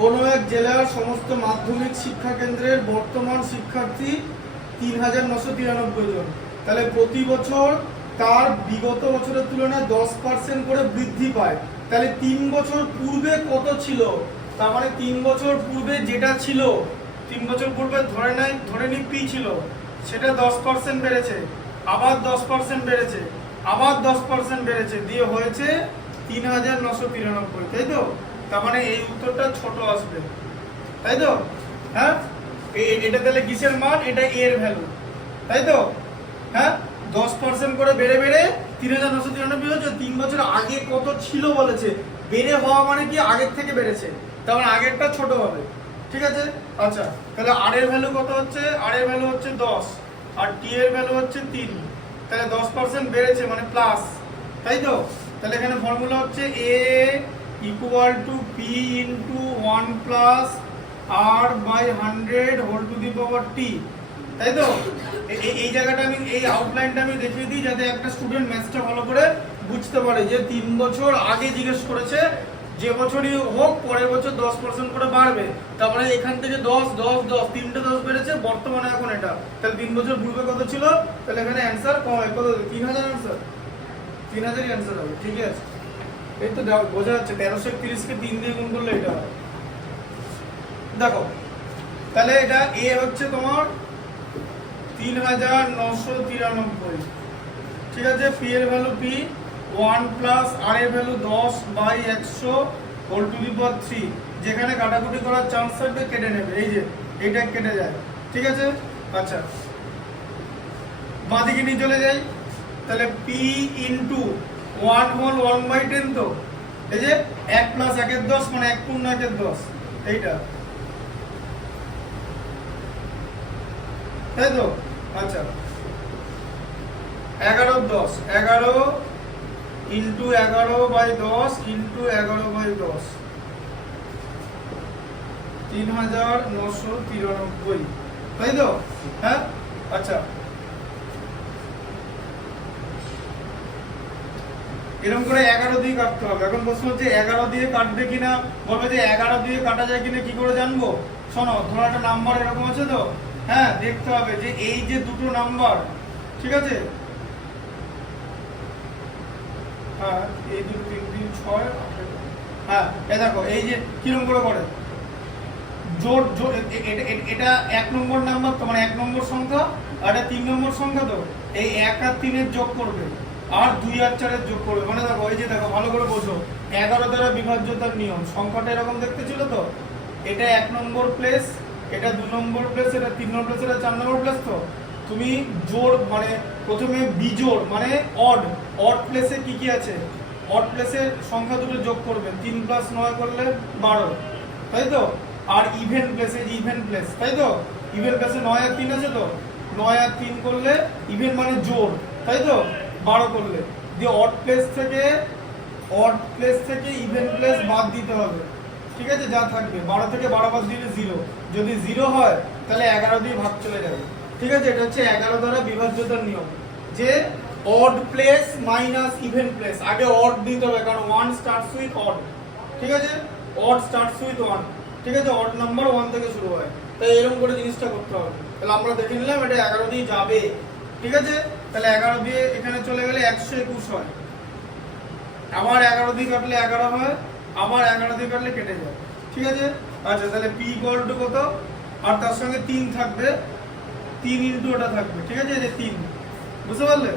কোনো এক জেলার সমস্ত মাধ্যমিক শিক্ষা কেন্দ্রের বর্তমান শিক্ষার্থী 3993 জন। তাহলে প্রতি বছর তার বিগত বছরের তুলনায় 10% করে বৃদ্ধি পায়। তাহলে 3 বছর পূর্বে কত ছিল? তার মানে 3 বছর পূর্বে যেটা ছিল, 3 বছর পূর্বে ধরে নি পি ছিল, সেটা 10% বেড়েছে, আবার 10% বেড়েছে, আবার 10% বেড়েছে, দিয়ে হয়েছে 3993, তাই তো? তার মানে এই উত্তরটা ছোট আসবে, তাই তো? হ্যাঁ, এটা তাহলে কিসের মান? এটা এর ভ্যালু, তাই তো? হ্যাঁ, 10% করে বেড়ে বেড়ে 3993 হচ্ছে। 3 বছর আগে কত ছিল বলেছে, বেড়ে হওয়া মানে কি আগের থেকে বেড়েছে, তার মানে আগেরটা ছোট হবে। ঠিক আছে, আচ্ছা, তাহলে আর এর ভ্যালু কত হচ্ছে? আর এর ভ্যালু হচ্ছে 10, আর টি এর ভ্যালু হচ্ছে 3, তাহলে 10% বেড়েছে মানে প্লাস, তাই তো? তাহলে এখানে ফর্মুলা হচ্ছে a equal to P into 1 plus R by 100 whole to the power T, তাই তো? এই জায়গাটা আমি, এই আউটলাইনটা আমি দেখিয়ে দিই, যাতে একটা স্টুডেন্ট ম্যাথসটা ভালো করে বুঝতে পারে যে 3 বছর আগে জিজ্ঞেস করেছে, যে বছরই হোক পরের বছর 10% করে বাড়বে, তারপরে এখান থেকে 10 10 10 তিনটে 10 বেড়েছে, বর্তমানে এখন এটা। তাহলে 3 বছর পূর্বে কত ছিল? তাহলে এখানে অ্যান্সার কত? 3000 অ্যান্সার, 3000ই অ্যান্সার হবে। ঠিক আছে, এই তো বোঝা যাচ্ছে 1331কে 3 দিয়ে গুণ করলে এটা হয়। দেখো, তাহলে এটা এ হচ্ছে তোমার 3993, ঠিক আছে? পি এর ভ্যালু পি 1 প্লাস আর এর value 10/100 whole to the power 3, যেখানে কাটাকুটি করার চান্স থাকবে কেটে নেবে, এই যে এইটা কেটে যায়। ঠিক আছে, আচ্ছা, বাঁদিকে নিয়ে চলে যাই, তাহলে পি ইন্টু 1 হোল 1/10, তো এই যে 1 প্লাস 1 এর 10 মানে 1 পূর্ণ 1 এর 10, এইটা, তাই তো? আচ্ছা, 11 ইন্টু 11/10 ইন্টু 11/10, 3993, তাই তো? হ্যাঁ, আচ্ছা, এরকম করে 11 দিয়ে কাটতে হবে। এখন প্রশ্ন হচ্ছে 11 দিয়ে কাটবে কিনা, বলবে যে 11 দিয়ে কাটা যায় কিনা, কি করে জানবো? শোনো, ধরো একটা নাম্বার এরকম আছে তো, হ্যাঁ, দেখতে হবে যে এই যে দুটো নাম্বার, ঠিক আছে, হ্যাঁ, এই দুটো 3 3 6, হ্যাঁ, এই দেখো এই যে কিরকম করে জোর জোর, এটা 1 নম্বর নাম্বার তো, মানে 1 নম্বর সংখ্যা, আর এটা 3 নম্বর সংখ্যা, তো এই 1 আর 3 এর যোগ করবে, আর 2 আর 4 এর যোগ করবে, মানে দেখো এই যে দেখো ভালো করে বোঝো, 11 দ্বারা বিভাজ্যতার নিয়ম, সংখ্যাটা এরকম দেখতে ছিল তো, এটা 1 নম্বর প্লেস, এটা 2 নম্বর প্লেস, এটা 3 নম্বর প্লেস, এটা 4 নম্বর প্লেস, তো তুমি জোড় মানে প্রথমে বিজোড় মানে অড প্লেসে কি কি আছে, অড প্লেসের সংখ্যা দুটো যোগ করবে, 3 + 9 করলে 12, তাই তো? আর ইভেন প্লেসে, ইভেন প্লেস, তাই তো? ইভেন প্লেসে 9 আর 3 আছে, তো 9 আর 3 করলে ইভেন মানে জোড়, তাই তো? 12 করলে দিয়ে অড প্লেস থেকে ইভেন প্লেস বাদ দিতে হবে, ঠিক আছে? যা থাকবে 12 থেকে 12 বাদ দিলে 0, যদি 0 হয় তাহলে 11 দিয়ে ভাগ চলে যাবে, ঠিক আছে? এটা হচ্ছে 11 দ্বারা বিভাজ্যতার নিয়ম, যে odd place minus even place, আগে অড দিতে হবে কারণ 1 স্টার্টস উইথ অড, ঠিক আছে? অড স্টার্টস উইথ 1, ঠিক আছে? অড নাম্বার 1 থেকে শুরু হয়, তাই এরকম করে জিনিসটা করতে হবে। তাহলে আমরা দেখে নিলাম এটা 11 দিয়ে যাবে, ঠিক আছে? তাহলে 11 দিয়ে এখানে চলে গেলে 121 হয়, আবার 11 দিয়ে কাটলে 11 হয়, আবার 11 দিয়ে কাটলে কেটে যায়, ঠিক আছে? আচ্ছা, তাহলে p = কত, আর তার সঙ্গে 3 থাকবে, 3 ইনটু ওটা থাকবে, ঠিক আছে? এই যে 3, বুঝতে পারলে?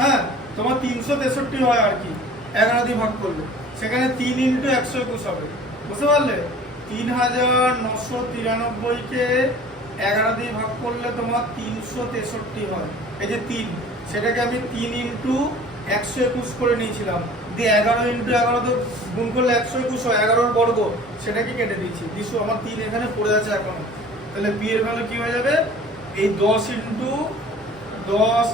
হ্যাঁ, তোমার 363 হয় আর কি 11 দিয়ে ভাগ করলে, সেখানে 3 ইনটু 121 হবে, বুঝতে পারলে? 3993 কে 11 দিয়ে ভাগ করলে তোমার 363 হয়, এই যে 3, সেটাকে আমি 3 ইনটু 121 করে নিয়েছিলাম, দিয়ে 11 ইনটু 11 তো গুণ করলে 121 হয়, 11 বর্গ, সেটাকে কেটে দিয়েছি, দিশু আমার 3 এখানে পড়ে আছে এখন, তাহলে p এর ভ্যালু কি হয়ে যাবে, এই 10 ইনটু 10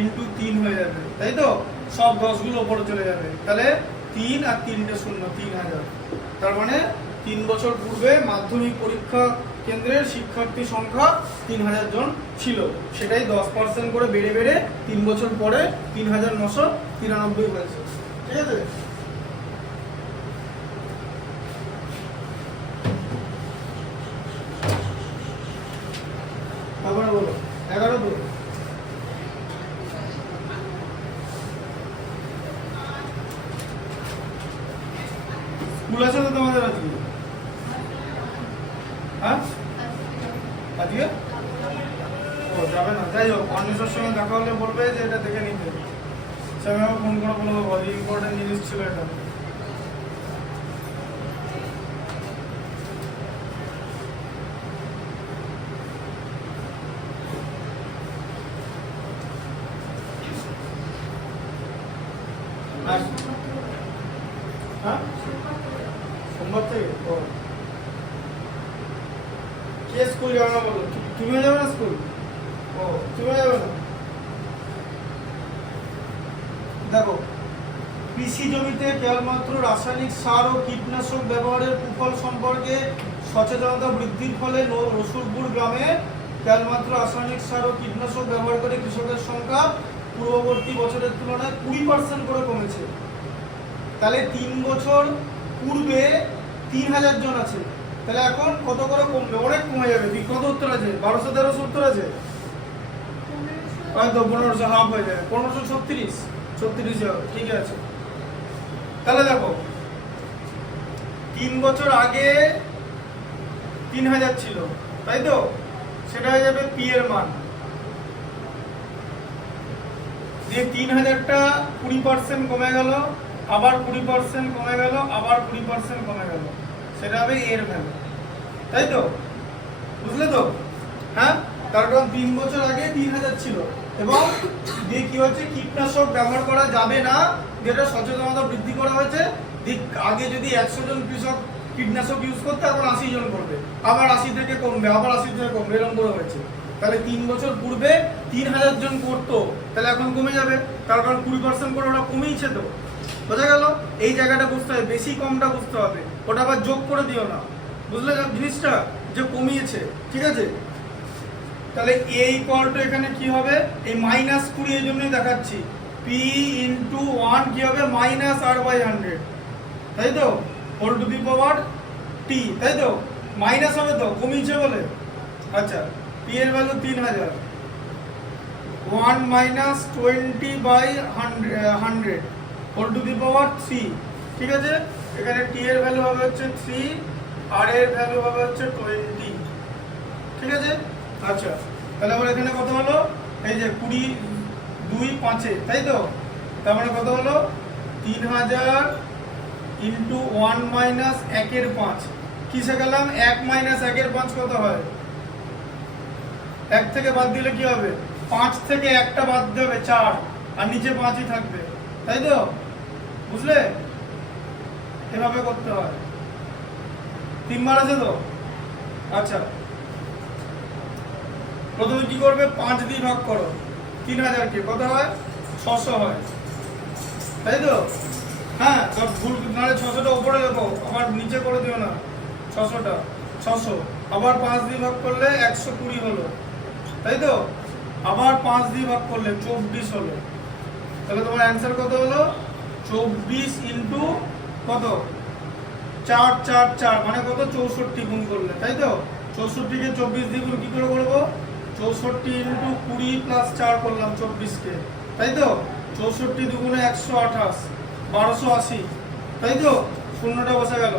ইনটু 3 হয়ে যাবে, তাই তো? সব 10 গুলো উপরে চলে যাবে, তাহলে 3 আর 3টে শূন্য, 3000, তার মানে 3 বছর পূর্বে মাধ্যমিক পরীক্ষা কেন্দ্রের শিক্ষার্থী সংখ্যা 3000 জন ছিল, সেটাই 10% করে বেড়ে বেড়ে 3 বছর পরে 3993 হয়েছে, ঠিক আছে? তারপরে বলো 11 তো স্কুল আছে তো তোমাদের আজকে? হ্যাঁ, আজকে ও যাবে না, যাই হোক, অন্বেষার সঙ্গে দেখা হলে বলবে যে এটা দেখে নিতে, সে আমি আবার ফোন করে বলে দেবো, ইম্পর্টেন্ট জিনিস ছিল এটা। হ্যাঁ, সোমবার থেকে কে স্কুল যাবে না বলো? তুমিও যাবে না স্কুল? ও, তুমিও যাবে না? দেখো, কৃষি জমিতে কেবলমাত্র রাসায়নিক সার ও কীটনাশক ব্যবহারের কুফল সম্পর্কে সচেতনতা বৃদ্ধির ফলে রসুলপুর গ্রামে কেবলমাত্র রাসায়নিক সার ও কীটনাশক ব্যবহারকারী কৃষকের সংখ্যা পূর্ববর্তী বছরের তুলনায় 20% করে কমেছে। তাহলে 3 বছর পূর্বে 3000 জন আছে, তাহলে এখন কত করে কমবে? অনেক কমে যাবে। কত উত্তর আছে? 1200-1300 উত্তর আছে, হয়তো 1500, হাফ হয়ে যাবে, 1536 যাবে, ঠিক আছে? তাহলে দেখো 3 বছর আগে 3000 ছিল, তাই তো? সেটা হয়ে যাবে পি এর মান, যে 3000টা 20% কমে গেল, আবার 20% কমে গেল, আবার 20% কমে গেল, সেটা হবে এর ভ্যালু, তাই তো? বুঝলে তো? হ্যাঁ, তার কারণ 3 বছর আগে 3000 ছিল, এবং দিয়ে কি হচ্ছে কীটনাশক ব্যবহার করা যাবে না, যেটা সচেতনতা বৃদ্ধি করা হয়েছে। আগে যদি 100 জন কৃষক কীটনাশক ইউজ করতে, এখন 80 জন করবে, আবার 80 থেকে কমবে, আবার 80 থেকে কমবে, এরকম করে হয়েছে। তাহলে 3 বছর পূর্বে 3000 জন করতো, তাহলে এখন কমে যাবে, তার কারণ 20% করে ওরা কমিয়েছে। তো বোঝা গেল? এই জায়গাটা বুঝতে হবে, বেশি কমটা বুঝতে হবে, ওটা আবার যোগ করে দিও না, বুঝলে জিনিসটা যে কমিয়েছে, ঠিক আছে? তাহলে a ইকুয়াল টু এখানে কি হবে, এই -20 এর জন্যই দেখাচ্ছি, p ইনটু 1 কি হবে -r/100, তাই তো, whole to the power t, তাই তো, মাইনাস হবে তো, কমিয়েছে বলে। আচ্ছা, p এর value 3000, 1 - 20/100 whole to the power 3, ঠিক আছে? এখানে t এর ভ্যালু হবে হচ্ছে 3, r এর ভ্যালু হবে হচ্ছে 20, ঠিক আছে? আচ্ছা, তাহলে আবার এখানে কত হলো, এই যে 20 2 5, তাই তো, তার মানে কত হলো 3000 ইন্টু 1 মাইনাস 1 এর 5, কি শেখালাম, 1 মাইনাস 1 এর 5 কত হয়, 1 থেকে বাদ দিলে কি হবে, 5 থেকে 1টা বাদ দিতে হবে 4, আর নিচে 5ই থাকবে, তাই তো, বুঝলে? এভাবে করতে হয়, 3 বার আছে তো। আচ্ছা, প্রথমে কি করবে, 5 দিয়ে ভাগ করো, 3000 কে কত হয়, 600 হয়, তাই তো? হ্যাঁ, সব ভুল, নাহলে 600টা উপরে লেখো, আবার নিচে করে দিও না, 600টা 600, আবার 5 দিয়ে ভাগ করলে 120 হলো, তাই তো, আবার 5 দিয়ে ভাগ করলে 24 হলো, তাহলে তোমার অ্যান্সার কত হলো, 24 ইন্টু কত, 4 4 4 মানে কত, 64 গুণ করলে, তাই তো, 64 কে 24 দিয়ে গুণ কি করে করবো, 64 ইন্টু 20 প্লাস 4 করলাম 24 কে, তাই তো, 64 দুগুণে 128, 1280, তাই তো, শূন্যটা বসে গেল,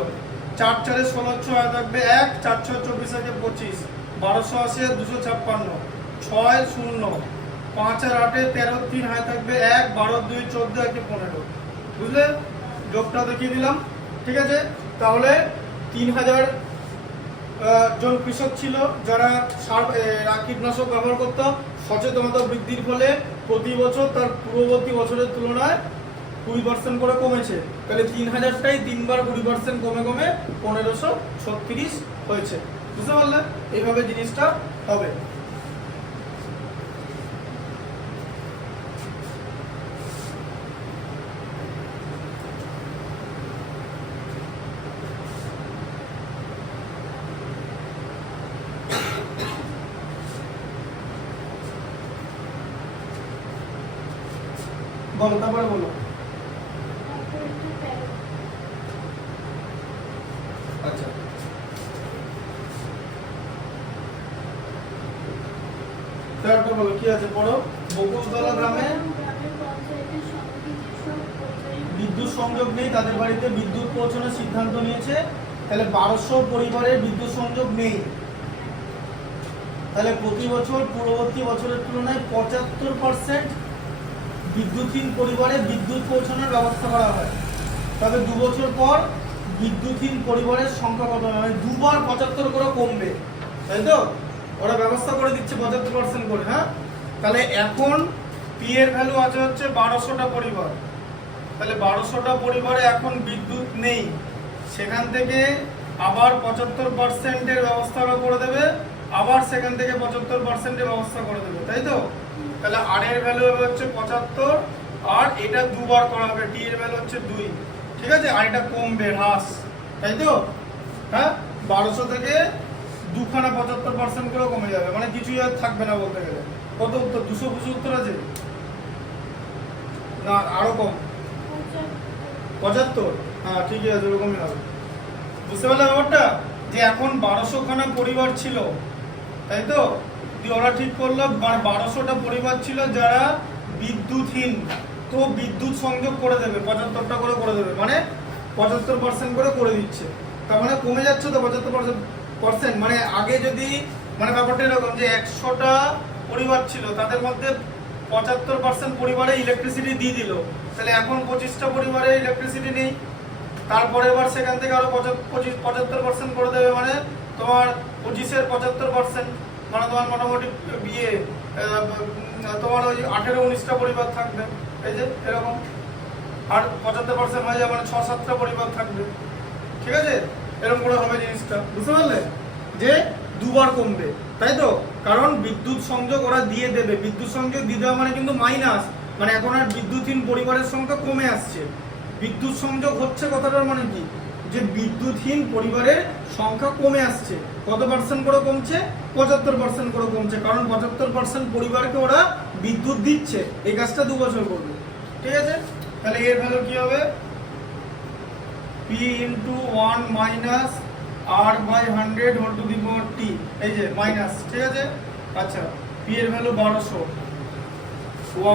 4 4 16 6 থাকবে 1, 4 6 24 আছে 25, 1280 আর 256, 6 0, 5 আর 8 13 3 হয় থাকবে 1, 12 2 14 আর 15, বুঝলে? যোগটা দেখিয়ে দিলাম, ঠিক আছে? তাহলে 3000 জন কৃষক ছিল যারা কীটনাশক ব্যবহার করত, সচেতনতা বৃদ্ধির ফলে প্রতি বছর তার পূর্ববর্তী বছরের তুলনায় 20% করে কমেছে। তাহলে 3000টাই 3 বার 20% কমে কমে 1536 হয়েছে, বুঝতে পারলে? এইভাবে জিনিসটা হবে। বলো, তারপরে বলো। আচ্ছা, তারপর বলো কি আছে, পড়ো। বকুলতলা গ্রামে বিদ্যুৎ সংযোগ নেই, তাদের বাড়িতে বিদ্যুৎ পৌঁছানোর সিদ্ধান্ত নিয়েছে। তাহলে 1200 পরিবারের বিদ্যুৎ সংযোগ নেই, তাহলে প্রতি বছর পূর্ববর্তী বছরের তুলনায় 75% বিদ্যুৎহীন পরিবারে বিদ্যুৎ পৌঁছানোর ব্যবস্থা করা হয়। তবে 2 বছর পর বিদ্যুৎহীন পরিবারের সংখ্যা কত, মানে 2 বার 75 করে কমবে, তাই তো, ওরা ব্যবস্থা করে দিচ্ছে 75% করে। হ্যাঁ, তাহলে এখন পি এর ভ্যালু আছে হচ্ছে 1200টা পরিবার, তাহলে 1200টা পরিবারে এখন বিদ্যুৎ নেই, সেখান থেকে আবার 75% এর ব্যবস্থা করে দেবে, আবার সেখান থেকে 75% এর ব্যবস্থা করে দেবে, তাই তো। তাহলে আর এর ভ্যালু হচ্ছে 75, আর এটা 2 বার করা হবে, টি এর ভ্যালু হচ্ছে 2, ঠিক আছে, আর এটা কমবে, হ্রাস, তাই তো। হ্যাঁ, 1200 থেকে 2খানা 75% করে কমে যাবে, মানে কিছুই আর থাকবে না বলতে গেলে। কত উত্তর, 225 উত্তর আছে না, আরো কম, 75? হ্যাঁ, ঠিকই আছে, ওরকমই হবে। বুঝতে পারলে ব্যাপারটা, যে এখন 1200খানা পরিবার ছিল, তাই তো, ওরা ঠিক করলো 1200টা পরিবার ছিল যারা বিদ্যুৎহীন, তো বিদ্যুৎ সংযোগ করে দেবে, 75টা করে দেবে, মানে 75% করে দিচ্ছে। তার মানে কমে যাচ্ছে তো 75%, মানে আগে যদি, মানে ব্যাপারটা এরকম যে 100টা পরিবার ছিল, তাদের মধ্যে 75% পরিবারে ইলেকট্রিসিটি দিয়ে দিল, তাহলে এখন 25টা পরিবারে ইলেকট্রিসিটি নেই, তারপরে এবার সেখান থেকে আরো 75% করে দেবে, মানে তোমার 25 এর 75%, মানে তোমার মোটামুটি বিয়ে তোমার ওই 18-19টা পরিবার থাকবে, এই যে এরকম। আর 75% হয়ে যাবে, মানে 6-7টা পরিবার থাকবে, ঠিক আছে? এরকম করে হবে জিনিসটা, বুঝতে পারলে? যে দুবার কমবে, তাই তো? কারণ বিদ্যুৎ সংযোগ ওরা দিয়ে দেবে, বিদ্যুৎ সংযোগ দিয়ে দেওয়া মানে কিন্তু মাইনাস, মানে এখন আর বিদ্যুৎহীন পরিবারের সংখ্যা কমে আসছে। বিদ্যুৎ সংযোগ হচ্ছে কথাটার মানে কি, যে বিদ্যুৎহীন পরিবারের সংখ্যা কমে আসছে। কত পার্সেন্ট করে কমছে? 75% করে কমছে, কারণ 75% পরিবারকে ওরা বিদ্যুৎ দিচ্ছে। এই কাজটা 2 বছর করবে, ঠিক আছে? তাহলে এর ভ্যালু কি হবে? P into 1 minus R by 100 whole to the power T, এই যে মাইনাস, ঠিক আছে? আচ্ছা, P এর value 1200,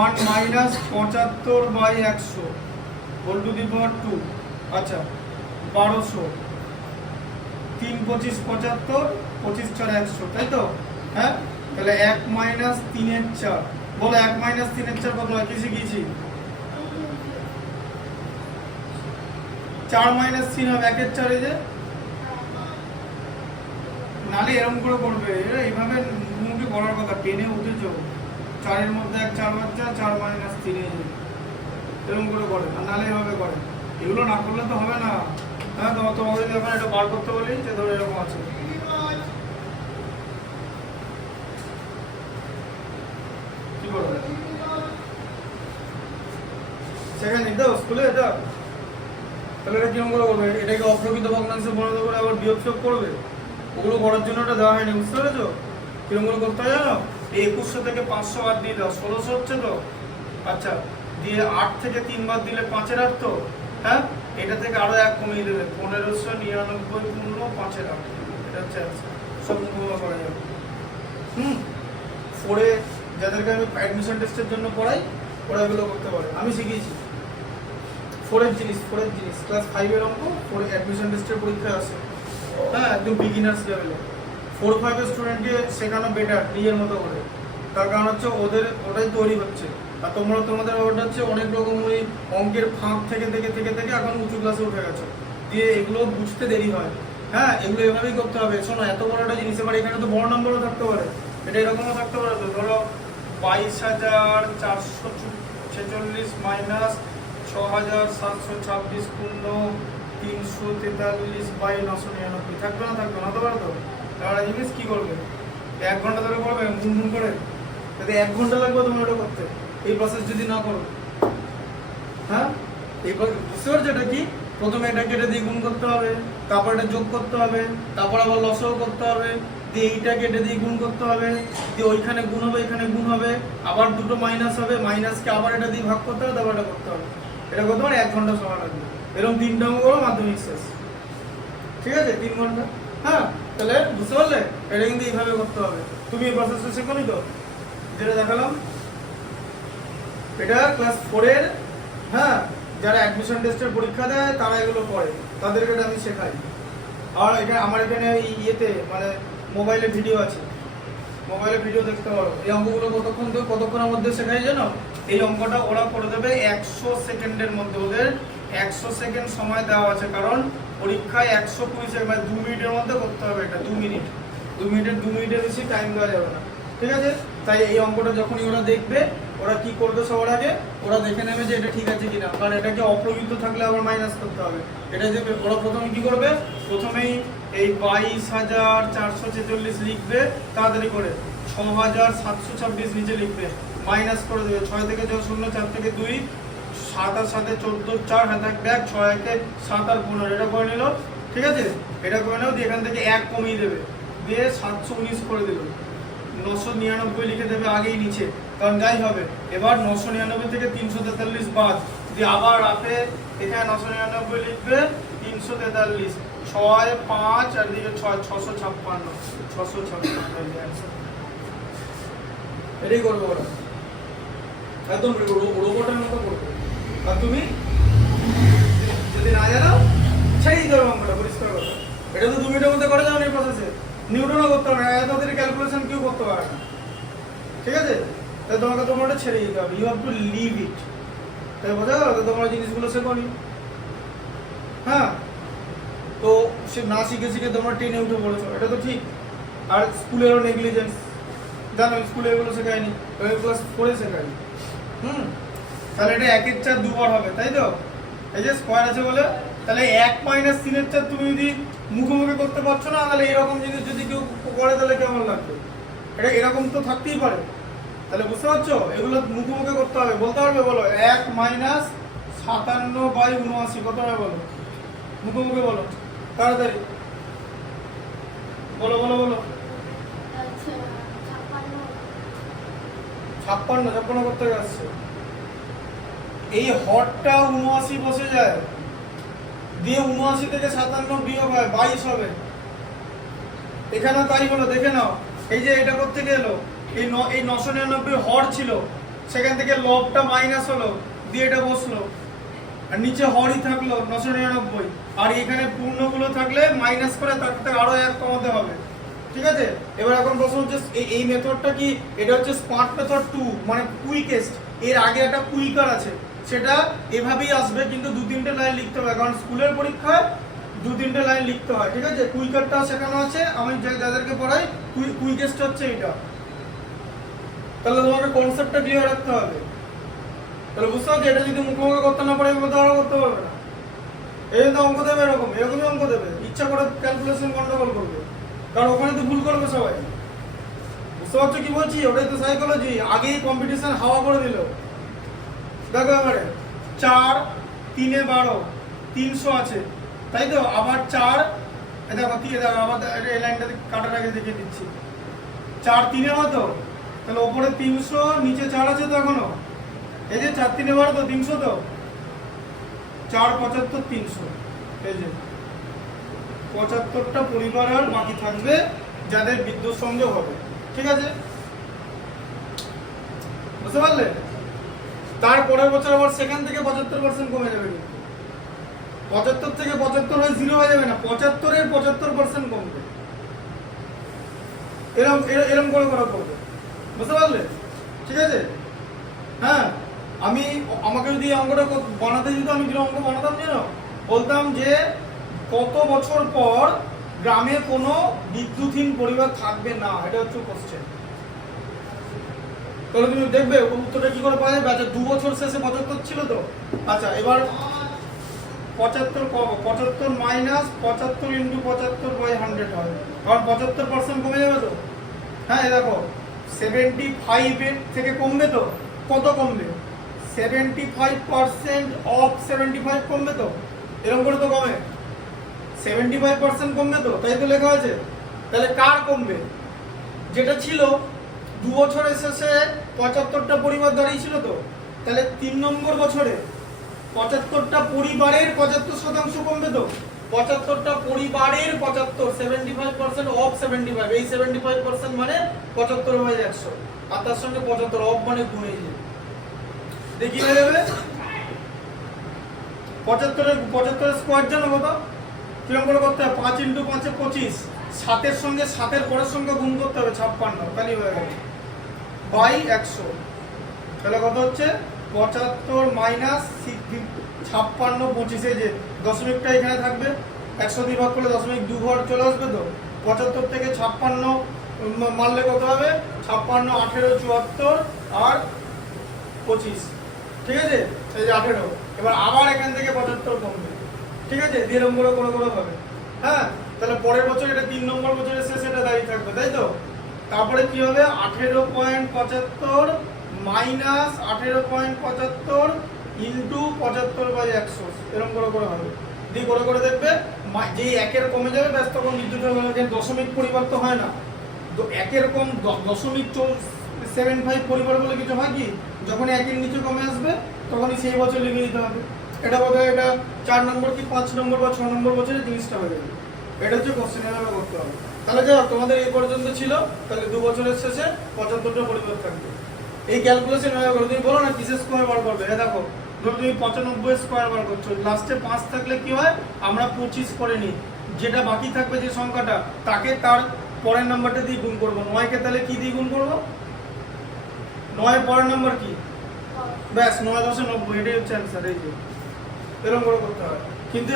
1 minus 75 by 100 whole to the power 2, আচ্ছা 1200, 3 25 75, 25 4 100, তাই তো? হ্যাঁ, তাহলে 1 minus 3 এর 4, বলো 1 minus 3 এর 4 কত হয়? কি শিখিয়েছি? 4 minus 3 হবে 1 এর 4, এই যে। নালে এরকম করে করবে, এইভাবে মুখে করার কথা, টেনে উঠেছ 4 এর মধ্যে 1 4 বাচ্চা, 4 minus 3, এরকম করে করে, আর নালে এভাবে করে। এগুলো না করলে তো হবে না। হ্যাঁ, তোমাকে যদি এখন এটা বার করতে বলি, যে ধরো এরকম আছে, কি করবে? সেখানে নিতে স্কুলে এটা, তাহলে এটা কিরকম করে করবে? এটাকে অপ্রকৃত ভগ্নাংশে পরিণত করে আবার বিয়োগ করবে। ওগুলো করার জন্য ওটা দেওয়া হয়নি, বুঝতে পেরেছো? কিরকম করে করতে হয় জানো? এই 2100 থেকে 500 বাদ দিয়ে দাও, 1600 হচ্ছে তো। আচ্ছা, দিয়ে 8 থেকে 3 বাদ দিলে 5 এর 8 তো। হ্যাঁ, এটা থেকে আরো 1 কমিয়ে দেবে, 1599 পূর্ণ 5 এর 8, এটা হচ্ছে সব মুখগুলো করা যাবে। 4-এ যাদেরকে আমি অ্যাডমিশন টেস্টের জন্য পড়াই, ওরা এগুলো করতে পারে, আমি শিখিয়েছি। 4-এর জিনিস ক্লাস 5 এর অঙ্ক 4 অ্যাডমিশন টেস্টের পরীক্ষায় আসে। হ্যাঁ, একদম বিগিনার্স লেভেলে। 4-5 এর স্টুডেন্টকে শেখানো বেটার নিজের মতো করে, তার কারণ হচ্ছে ওটাই তৈরি হচ্ছে। আর তোমাদের ব্যাপারটা হচ্ছে অনেক রকম ওই অঙ্কের ফাঁক থেকে এখন উঁচু ক্লাসে উঠে গেছে, দিয়ে এগুলো বুঝতে দেরি হয়। হ্যাঁ, এগুলো এভাবেই করতে হবে। শোনো, এত বড় একটা জিনিস, এবার এখানে তো বড় নাম্বারও থাকতে পারে, এটা এরকমও থাকতে পারে। তো ধরো 22,446 মাইনাস 6,726 পূর্ণ 343 বাই 999, থাকবে না তো পারে তো? তাহলে জিনিস কি করবে? 1 ঘন্টা ধরে করবে গুনগুন করে, তাতে 1 ঘন্টা লাগবে তোমার এটা করতে, এই প্রসেস যদি না করো। হ্যাঁ, এইবার বুঝতে পারছো এটা কি? প্রথমে এটা কেটে দিয়ে গুণ করতে হবে, তারপর এটা যোগ করতে হবে, তারপর আবার লসাও করতে হবে, দিয়ে এইটা কেটে দিয়ে গুণ করতে হবে, দিয়ে ওইখানে গুণ হবে, এখানে গুণ হবে, আবার দুটো মাইনাস হবে, মাইনাসকে আবার এটা দিয়ে ভাগ করতে হবে, তারপর এটা করতে হবে। এটা করতে পারে 1 ঘন্টা সময় লাগবে। এরকম 3টা অঙ্ক করো, মাধ্যমিক শেষ, ঠিক আছে? 3 ঘন্টা। হ্যাঁ, তাহলে বুঝতে পারলে? এটা কিন্তু এইভাবে করতে হবে। তুমি এই প্রসেসটা শেখোনি তো, যেটা দেখালাম? এটা ক্লাস 4-এর, হ্যাঁ, যারা অ্যাডমিশন টেস্টের পরীক্ষা দেয় তারা এগুলো করে, তাদেরকে এটা আমি শেখাই। আর এটা আমার এখানে ইয়েতে মানে মোবাইলে ভিডিও আছে, মোবাইলে ভিডিও দেখতে পারো। এই অঙ্কগুলো কতক্ষণের মধ্যে শেখাই জানো? এই অঙ্কটা ওরা করে দেবে 100 সেকেন্ডের মধ্যে। ওদের 100 সেকেন্ড সময় দেওয়া আছে, কারণ পরীক্ষায় 120 সেকেন্ড, মানে 2 মিনিটের মধ্যে করতে হবে এটা। 2 মিনিটের বেশি টাইম দেওয়া যাবে না, ঠিক আছে? তাই এই অঙ্কটা যখনই ওরা দেখবে, ওরা কি করবে? সবার আগে ওরা দেখে নেবে যে এটা ঠিক আছে কিনা, কারণ এটাকে অপ্রকৃত থাকলে আবার মাইনাস করতে হবে। এটা যে ওরা প্রথমে কি করবে? প্রথমেই এই 22,446 লিখবে, তাড়াতাড়ি করে 6,726 নিচে লিখবে, মাইনাস করে দেবে। 6 থেকে 0, 4 থেকে 2, 7 আর 7 14, 4 হাতে ব্যাগ, 6 একে 7 আর 15, এটা করে নিল, ঠিক আছে? এটা করে নাও, দিয়ে এখান থেকে 1 কমিয়ে দেবে, দিয়ে 719 করে দিল, 999 লিখে দেবে আগেই নিচে, কারণ যাই হবে। এবার 999 থেকে 343 বাদ দিয়ে আবার রাতে এখানে 999 লিখবে, 343, 6 5 আর দিকে 6, 656 এটাই করবো ওরা, একদম রোবটের মতো করবে। আর তুমি যদি না জানো, সেই ধরো অঙ্কটা পরিষ্কার কথা। এটা তো 2 মিনিটের মধ্যে করে যাও এই প্রসেসে, নিউটনও করতে পারে না, এত দেরি ক্যালকুলেশন কেউ করতে পারে না, ঠিক আছে? তাই তোমাকে তোমার ওটা ছেড়ে দিতে হবে, you have to leave it. তাই বোঝা গেল? তো তোমার জিনিসগুলো শেখোনি। হ্যাঁ, তো সে না শিখে তোমার টেনে উঠে পড়েছো, এটা তো ঠিক। আর স্কুলেরও নেগলিজেন্স, জানো স্কুলে এগুলো শেখায়নি, ওই ক্লাস 4 শেখায়নি। তাহলে এটা 1 এর 4 দুবার হবে, তাই তো? এই যে স্কয়ার আছে বলে, তাহলে 1 মাইনাস 3 এর 4 তুমি যদি মুখোমুখি করতে পারছো না, তাহলে এরকম জিনিস যদি কেউ করে তাহলে কেমন লাগবে? এটা এরকম তো থাকতেই পারে। তাহলে বুঝতে পারছো, এগুলো মুখোমুখি করতে হবে। বলতে পারবে? বলো 1 মাইনাস 57/79 কত হবে বলো, মুখোমুখি বলো তাড়াতাড়ি, বলো বলো বলো। আচ্ছা 56 করতে আসছে। এই হরটা 79 বসে যায়, দিয়ে 79 থেকে 57 বিয়োগ হয় 22 হবে। এখানেও তাই হলো, দেখে নাও। এই যে এটা করতে গেলো, এই 999 হর ছিল, সেখান থেকে লবটা মাইনাস হলো, দিয়ে এটা বসলো, আর নিচে হরই থাকলো 999, আর এখানে পূর্ণগুলো থাকলে মাইনাস করে তার থেকে আরো 1 কমাতে হবে। ঠিক আছে? এবার এখন প্রশ্ন হচ্ছে এই মেথডটা কি, এটা হচ্ছে স্মার্ট মেথড 2, মানে কুইকেস্ট। এর আগে একটা কুইকার আছে, সেটা এভাবেই আসবে, কিন্তু 2-3টে লাইন লিখতে হবে, কারণ স্কুলের পরীক্ষায় 2-3টে লাইন লিখতে হয়। ঠিক আছে? কুইকারটা শেখানো আছে, আমি যাদেরকে পড়াই, কুইকেস্ট হচ্ছে এটা। তাহলে তোমাকে কনসেপ্টটা ক্লিয়ার রাখতে হবে। তাহলে বুঝতে পারছো, এটা যদি মুখোমুখি করতে না পারে তাহলে করতে পারবে না। এই জন্য অঙ্ক দেবে এরকমই অঙ্ক দেবে, ইচ্ছা করে ক্যালকুলেশন গন্ডগোল করবে, কারণ ওখানে তো ভুল করবে সবাই। বুঝতে পারছো কি বলছি? ওটাই তো সাইকোলজি। আগেই কম্পিটিশন হাওয়া করে দিল। দেখো এবারে 4 3 এ 12 300 আছে, তাই তো? আবার 4 দেখো কি, দেখো আবার এই লাইনটা কাটার আগে দেখে দিচ্ছি। 4 3 এ হতো, তাহলে ওপরে 300, নিচে 4 আছে তো এখনো। এই যে 4 3 এ 12 তো 300, তো 4 75 300। এই যে 75টা পরিবার আর বাকি থাকবে যাদের বিদ্যুৎ সংযোগ হবে। ঠিক আছে? বুঝতে পারলে? তারপরের বছর আবার সেখান থেকে 75% কমে যাবে, কিন্তু 75 থেকে 75 হয়ে 0 হয়ে যাবে না, 75-এর 75% কমবে। এরকম করে করা করবে। বুঝতে পারলে? ঠিক আছে? হ্যাঁ, আমাকে যদি অঙ্কটা বানাতে দিত, আমি কিরকম অঙ্ক বানাতাম জানো? বলতাম যে কত বছর পর গ্রামে কোনো বিদ্যুৎহীন পরিবার থাকবে না, এটা হচ্ছে কোশ্চেন। তাহলে তুমি দেখবে উত্তরটা কি করে পাওয়া যাবে। আচ্ছা 2 বছর শেষে 75 ছিল তো। আচ্ছা এবার 75 মাইনাস 75 ইন্টু 75/100 হয়, কারণ 75% কমে যাবে তো। হ্যাঁ, দেখো 75 এর থেকে কমবে তো, কত কমবে? 75% অফ 75 কমবে তো, এরকম করে তো কমে। 75% কমবে তো, তাই তো লেখা আছে। তাহলে কার কমবে? যেটা ছিল 2 বছরের শেষে 75টা পরিবার দাঁড়িয়েছিল তো, তাহলে 3 নম্বর বছরে 75টা পরিবারের 75% কমবে তো। 75টা পরিবারের 75% অফ 75, এই 75% মানে 75/100, আর তার সঙ্গে 75 অফ মানে গুণে দিয়ে দেখি হয়ে যাবে 75 স্কোয়ার জানো কত? কিরকম করে করতে হবে? 5 × 5 = 25, 7-এর সঙ্গে 7-এর পরের সঙ্গে গুণ করতে হবে 56, তাহলেই হয়ে গেল বাই 100। তাহলে কত হচ্ছে? 75 মাইনাস 56 25, যে দশমিকটা এখানে থাকবে, 100 দিয়ে ভাগ করলে 0.2 ঘর চলে আসবে তো। 75 থেকে 56 মারলে কত হবে? 56 18 74 আর 25। ঠিক আছে? এই যে 18। এবার আবার এখান থেকে 75 কমবে। ঠিক আছে? দিয়ে এরকম করে হবে। হ্যাঁ, তাহলে পরের বছর এটা 3 নম্বর বছরের শেষে এটা দাঁড়িয়ে থাকবে, তাই তো? তারপরে কি হবে? 18.75 মাইনাস 18.75 ইন্টু 75/100, এরকম করে হবে। দিয়ে করে দেখবে যে 1-এর কমে যাবে, ব্যাস তখন বিদ্যুৎ দশমিক পরিবার তো হয় না, তো 1-এর কম 0.75 পরিবার বলে কিছু হয় কি, যখন 1-এর নিচে কমে আসবে তখনই সেই বছর লিখে দিতে হবে। এটা বোধহয় এটা 4 নম্বর কি 5 নম্বর বা 6 নম্বর বছরে জিনিসটা হয়ে যাবে। এটা হচ্ছে কোশ্চেন, এভাবে করতে হবে। তাহলে যাও, তোমাদের এই পর্যন্ত ছিল। তাহলে 2 বছরের শেষে 75টা পরিবার থাকবে। এই ক্যালকুলেশন এভাবে করো। তুমি বলো না কিসের স্কোয়ার বার করবে? দেখো, ধরো তুমি 95 স্কোয়ার বার করছো, লাস্টে 5 থাকলে কি হয়? আমরা 25 করে নিই, যেটা বাকি থাকবে যে সংখ্যাটা, তাকে তার পরের নাম্বারটা দিয়ে গুণ করবো। 9-কে তাহলে কি দিয়ে গুণ করবো? 9 পরের নাম্বার কি? ব্যাস 9 10 90, এটাই হচ্ছে অ্যান্সার। এই যে এরকম করে করতে হয়। কিন্তু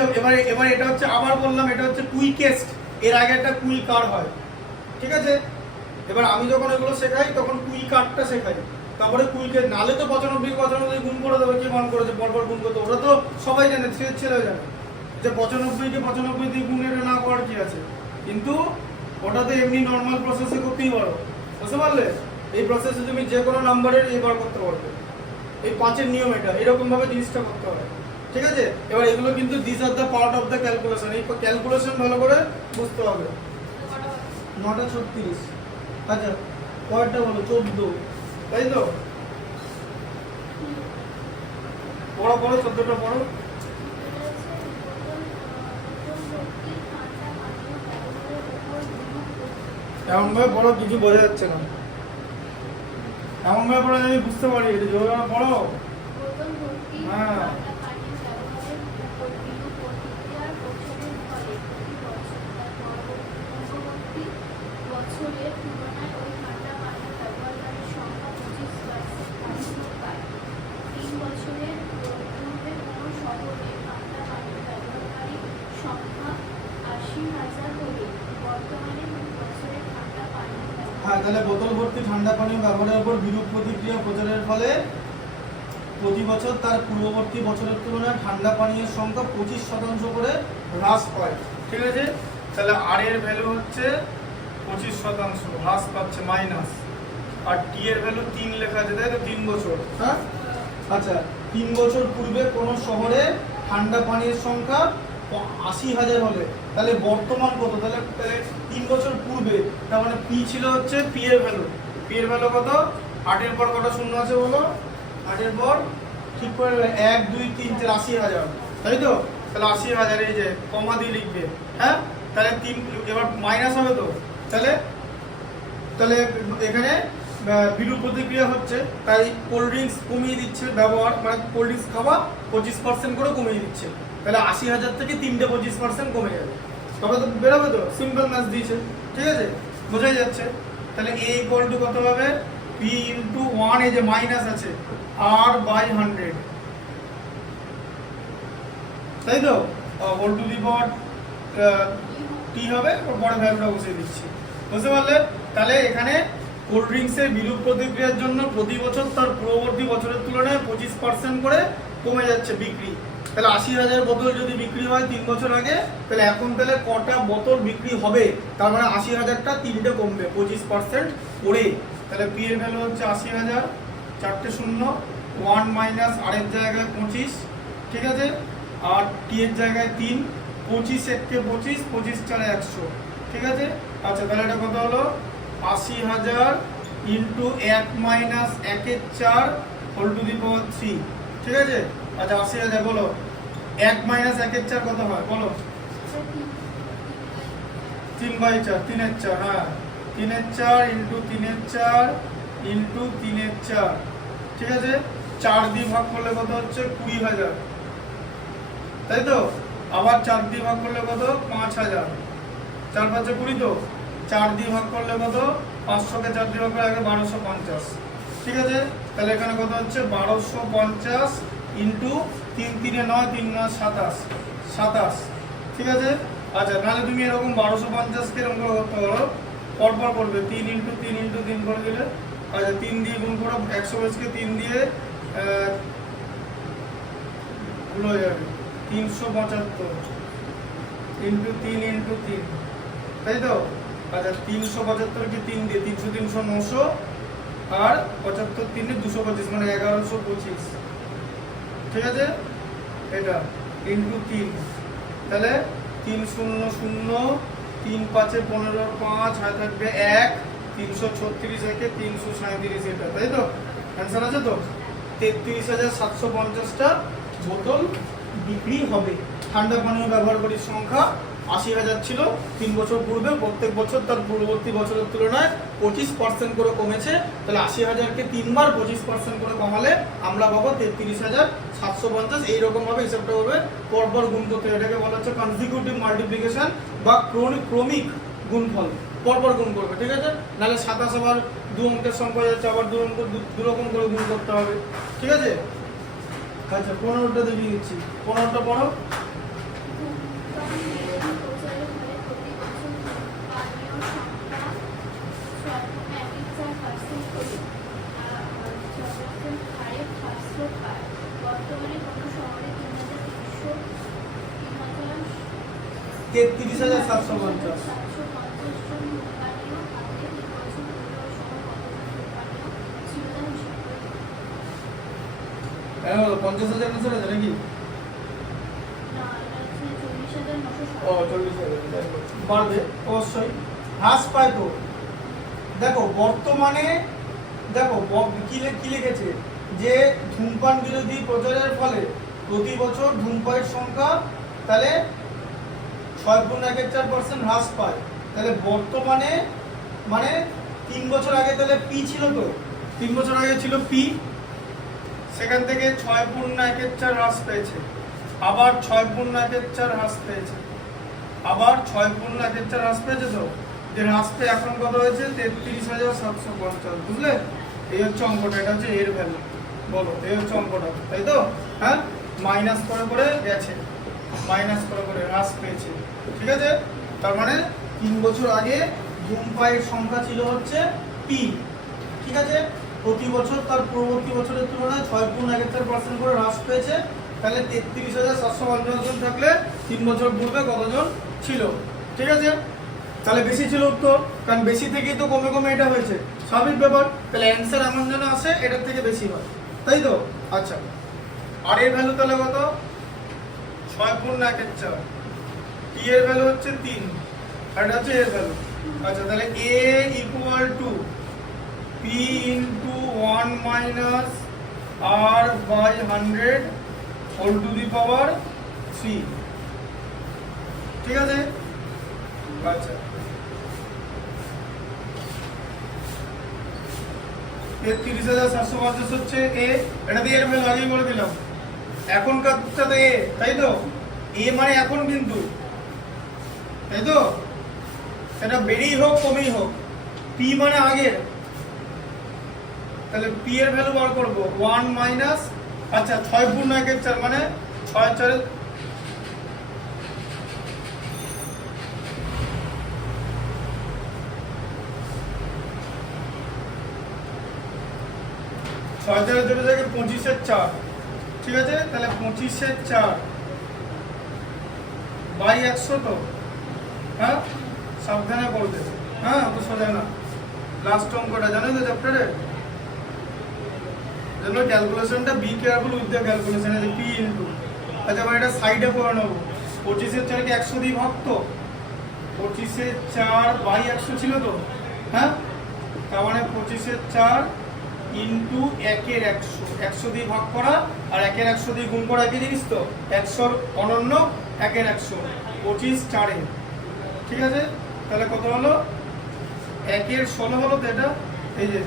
এবার এটা হচ্ছে, আবার বললাম, এটা হচ্ছে কুইকেস্ট। এর আগে একটা কুইকার হয়। ঠিক আছে? এবার আমি যখন এগুলো শেখাই তখন কুইক কাটটা শেখাই, তারপরে কুইকে নালে তো 95 গুণ করে দেবে, কে মান করেছে পরপর গুণ করতে, ওরা তো সবাই জানে, ছেলে জানে যে 95 দিয়ে গুণ এটা না করার কি আছে, কিন্তু ওটা তো এমনি নর্মাল প্রসেসে করতেই পারো, বুঝতে পারলে? এই প্রসেসে তুমি যে কোনো নাম্বারের বার করতে পারবে, এই 5-এর নিয়ম এটা, এরকম ভাবে জিনিসটা করতে হবে, ঠিক আছে? এবার এগুলো কিন্তু this are the part of the calculation, এই ক্যালকুলেশন ভালো করে বুঝতে হবে। 9:36, আচ্ছা পরেরটা বলো 14, তাই তো? পড়ো 14টা পড়ো। এমন ভাবে পড়ো কিছু বোঝা যাচ্ছে না, এমন ভাবে পড়ো আমি বুঝতে পারি, এটা জোরে পড়ো। হ্যাঁ বছরের তুলনায় ওই ঠান্ডা পানীয় ব্যবহারকারীর সংখ্যা 25% পায়। 3 বছরের পূর্বে কোনো শহরে ঠান্ডা পানীয় ব্যবহারকারীর সংখ্যা 80,000 হলে বর্তমানে 2 বছরের ঠান্ডা পানীয় হ্যাঁ, তাহলে বোতল ভর্তি ঠান্ডা পানীয় ব্যবহারের উপর বিরূপ প্রতিক্রিয়া প্রচারের ফলে প্রতি বছর তার পূর্ববর্তী বছরের তুলনায় ঠান্ডা পানীয়ের সংখ্যা 25% করে হ্রাস পায়, ঠিক আছে? তাহলে আর এর ভ্যালু হচ্ছে 25% হ্রাস পাচ্ছে মাইনাস, আর টি এর ভ্যালু 3 লেখা আছে, তাই তো? 3 বছর, হ্যাঁ আচ্ছা 3 বছর পূর্বে কোনো শহরে ঠান্ডা পানীয়ের সংখ্যা 80,000 হলে তাহলে বর্তমান কত? তাহলে 3 বছর পূর্বে, তার মানে পি ছিল হচ্ছে পি এর ভ্যালু, পি এর ভ্যালু কত? 8 এর পর কটা শূন্য আছে বলো? 8 এর পর ঠিক করে 1 2 3 4 80,000, তাই তো? তাহলে 80,000 এই যে কমা দিয়ে লিখবে, হ্যাঁ? তাহলে 3 এবার মাইনাস হবে তো, তাহলে তাহলে এখানে বিরূপ প্রতিক্রিয়া হচ্ছে, তাই কোল্ড ড্রিঙ্কস কমিয়ে দিচ্ছে ব্যবহার, মানে কোল্ড ড্রিঙ্কস খাওয়া 25% করে কমিয়ে দিচ্ছে, তাহলে 80,000 থেকে 25% কমে যাবে, তবে তো বেরোবে তো, সিম্পল ম্যাথ দিয়েছে, ঠিক আছে? বোঝাই যাচ্ছে। তাহলে এ ইকুয়াল টু কত হবে? পি ইন্টু 1, এই যে মাইনাস আছে, আর বাই 100, তাই তো? হোল টু দি পাওয়ার টি হবে, পরে ভ্যালুটা বসিয়ে দিচ্ছি, বুঝতে পারলে? তাহলে এখানে কোল্ড ড্রিঙ্কসের বিরূপ প্রতিক্রিয়ার জন্য প্রতি বছর তার পূর্ববর্তী বছরের তুলনায় 25% করে কমে যাচ্ছে বিক্রি। তাহলে 80,000 বোতল যদি বিক্রি হয় 3 বছর আগে, তাহলে এখন তাহলে কটা বোতল বিক্রি হবে? তার মানে 80,000টা 3টে কমবে 25% করে। তাহলে পি এর ভ্যালু হচ্ছে 80,000, 4টে শূন্য, 1 মাইনাস আর এর জায়গায় 25, ঠিক আছে? আর টি এর জায়গায় 3, 25 1 25, 25 4 100, ঠিক আছে? আচ্ছা তাহলে এটা কত হলো? 80,000 into 1 minus 1 4 whole to the power 3, ঠিক আছে? আচ্ছা 80,000 বলো 1 মাইনাস 1 4 কত হয় বলো? 3/4, 3/4, হ্যাঁ 3/4 ইন্টু 3/4 ইন্টু 3/4, ঠিক আছে? 4 দিয়ে ভাগ করলে কত হচ্ছে? 20,000, তাই তো? আবার 4 দিয়ে ভাগ করলে কত? 5,000, 4 5 20 তো, 4 দিয়ে ভাগ করলে কত? 500কে 4 দিয়ে ভাগ করলে আগে 1250, ঠিক আছে? তাহলে এখানে কত হচ্ছে? 1250 ইন্টু 3 3 9 3 9 27, 27, ঠিক আছে? আচ্ছা তাহলে তুমি এরকম 1250 কে এরকম করে করতে পারো, পরপর করবে 3 ইন্টু 3 ইন্টু 3 করে দিলে, আচ্ছা 3 দিয়ে গুণ করো, 120 কে 3 দিয়ে ভুল হয়ে যাবে, 375 ইন্টু 3 ইন্টু 3, তাই তো? আচ্ছা 375 কে 3 দিয়ে 300 300 900 আর 75 3 225 মানে 1125, ঠিক আছে? এটা ইন্টু 3, তাহলে 3 0 0 3 5 15 5 হাতে থাকবে 1, 336 একে 337, এটা তাই তো? অ্যান্সার আছে তো? 33,750টা বোতল বিক্রি হবে। ঠান্ডা পানীয় ব্যবহারকারীর সংখ্যা 80,000 ছিল 3 বছর পূর্বে, প্রত্যেক বছর তার পূর্ববর্তী বছরের তুলনায় 25% করে কমেছে, তাহলে 80,000কে 3 বার 25% করে কমালে আমরা পাবো 33,750। এইরকম ভাবে হিসাবটা হবে, পরপর গুণ করতে, এটাকে বলা হচ্ছে কনজিকিউটিভ মাল্টিপ্লিকেশন বা ক্রমিক গুণফল, পরপর গুণ করবে, ঠিক আছে? নাহলে 27 আবার 2 অঙ্কের সংখ্যা যাচ্ছে, আবার 2 অঙ্ক 2 রকম করে গুণ করতে হবে, ঠিক আছে? আচ্ছা 15টা দেখিয়ে দিচ্ছি, 15টা পড়ো। প্রচারের ফলে প্রতি বছর পানীয় সংখ্যা 33,750। 750 জন ধূমপানীয় আগে 3 বছর পূর্বের সময় কতজন ধূমপানীয় ছিল তা হিসাব করে দিন। 50,000 না চলে যায় নাকি? না, এটা হচ্ছে 40,960। ও 40,000 বাড়বে অবশ্যই, হ্রাস পায় তো। দেখো বর্তমানে দেখো কি লিখেছে যে ধূমপান বিরোধী প্রচারের ফলে প্রতি বছর ধূমপানের সংখ্যা তাহলে 6.14% হ্রাস পায়। তাহলে বর্তমানে মানে 3 বছর আগে তাহলে পি ছিল তো, 3 বছর আগে ছিল পি, সেখান থেকে 6.14 হ্রাস পেয়েছে, আবার 6.14 হ্রাস পেয়েছে, আবার 6.14 হ্রাস পেয়েছে। তো যে হ্রাস পেয়ে এখন কত হয়েছে 33,750, বুঝলে? এই হচ্ছে অঙ্কটা, এটা হচ্ছে এর ভ্যালু। বলো এই হচ্ছে অঙ্কটা, তাই তো? হ্যাঁ, মাইনাস করে করে গেছে, মাইনাস করে করে হ্রাস পেয়েছে, ঠিক আছে? তার মানে 3 বছর আগে ধূমপানের সংখ্যা ছিল হচ্ছে পি, ঠিক আছে? প্রতি বছর তার পূর্ববর্তী বছরের তুলনায় 6.14% করে হ্রাস পেয়েছে। তাহলে 33,750 জন থাকলে 3 বছর পূর্বে কতজন ছিল, ঠিক আছে? তাহলে বেশি ছিল উত্তর, কারণ বেশি থেকেই তো কমে কমে এটা হয়েছে, স্বাভাবিক ব্যাপার। তাহলে অ্যান্সার এমন যেন আসে এটার থেকে বেশি হয়, তাই তো? আচ্ছা, আর এর ভ্যালু তাহলে কত? 6.14, টি এর ভ্যালু হচ্ছে 3, আর এটা হচ্ছে এর ভ্যালু। আচ্ছা, তাহলে a equal to P into 1 minus R by 100 whole to the power 3, ঠিক আছে? আচ্ছা, 33,750 হচ্ছে এ, এটা দিয়ে এর ভ্যালু আগেই বলে দিলাম। এখনকারটাতে এ, তাই তো? এ মানে এখন কিন্তু, তাই তো? এটা বেড়েই হোক কমেই হোক, পি মানে আগের, তাহলে পি এর ভ্যালু বার করবো 1 মাইনাস, আচ্ছা 6.14 মানে 6 4 25/4, ঠিক আছে? তাহলে 25/4 বাই 100 তো, হ্যাঁ সাবধানে করবে, হ্যাঁ তো সোজা না। লাস্ট অঙ্কটা জানো তো চ্যাপ্টারে, জন্য ক্যালকুলেশনটা be careful with the calculation, আছে পি ইনটু, আচ্ছা আমরা এটা সাইডে করে নেব। 25/4 কে 100 দিয়ে ভাগ, তো 25/4 বাই 100 ছিল তো, হ্যাঁ তার মানে 25/4 ইন্টু 1 এর 100 দিয়ে ভাগ করা, আর 1 এর 100 দিয়ে গুণ করা একই জিনিস তো, 100 অনন্য 1 এর 100, 25 4 ঠিক আছে? তাহলে কত হলো? 1 এর 16 হলো তো, এটা এই যে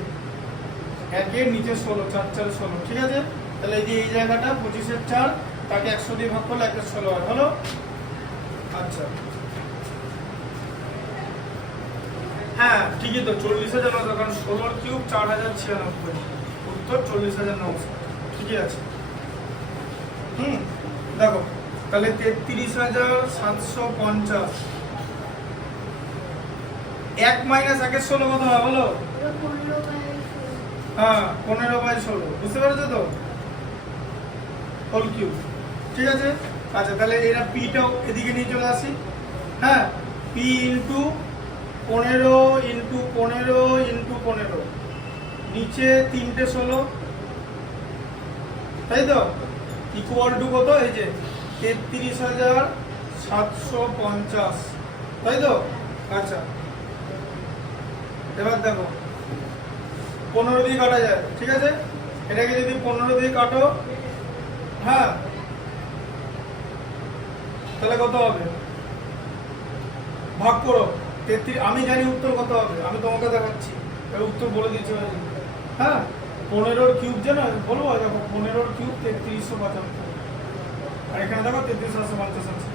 1 এর নিচে 16, 4 4 16, ঠিক আছে? তাহলে এই যে এই জায়গাটা 25/4 তাকে 100 দিয়ে ভাগ করলে 1 এর 16 আর হলো। আচ্ছা, হ্যাঁ ঠিকই তো, 40,000 হতো, কারণ 16 কিউব 4,096, উত্তর 40,900, ঠিকই আছে। দেখো তাহলে 33,750, 1 মাইনাস 1 এর 16 কত হয় বলো? ওটা 15/16। হ্যাঁ 15/16, বুঝতে পেরেছো তো? হোল কিউব, ঠিক আছে? আচ্ছা, তাহলে এরা পিটাও এদিকে নিয়ে চলে আসি, হ্যাঁ পি ইন্টু 15 ইন্টু 15 ইন্টু 15, নিচে 3টে 16, তাই তো? ইকুয়াল টু কত? এই যে 33,750, তাই তো? আচ্ছা, এবার দেখো 15 দিয়ে কাটা যায়, ঠিক আছে? এটাকে যদি 15 দিয়ে কাটো, হ্যাঁ তাহলে কত হবে? ভাগ করো 33, আমি জানি উত্তর কত হবে, আমি তোমাকে দেখাচ্ছি, এর উত্তর বলে দিচ্ছি। হ্যাঁ 15 কিউব জানো বলবো, দেখো 15 কিউব 3375, আর এখানে দেখো 33,750 আছে,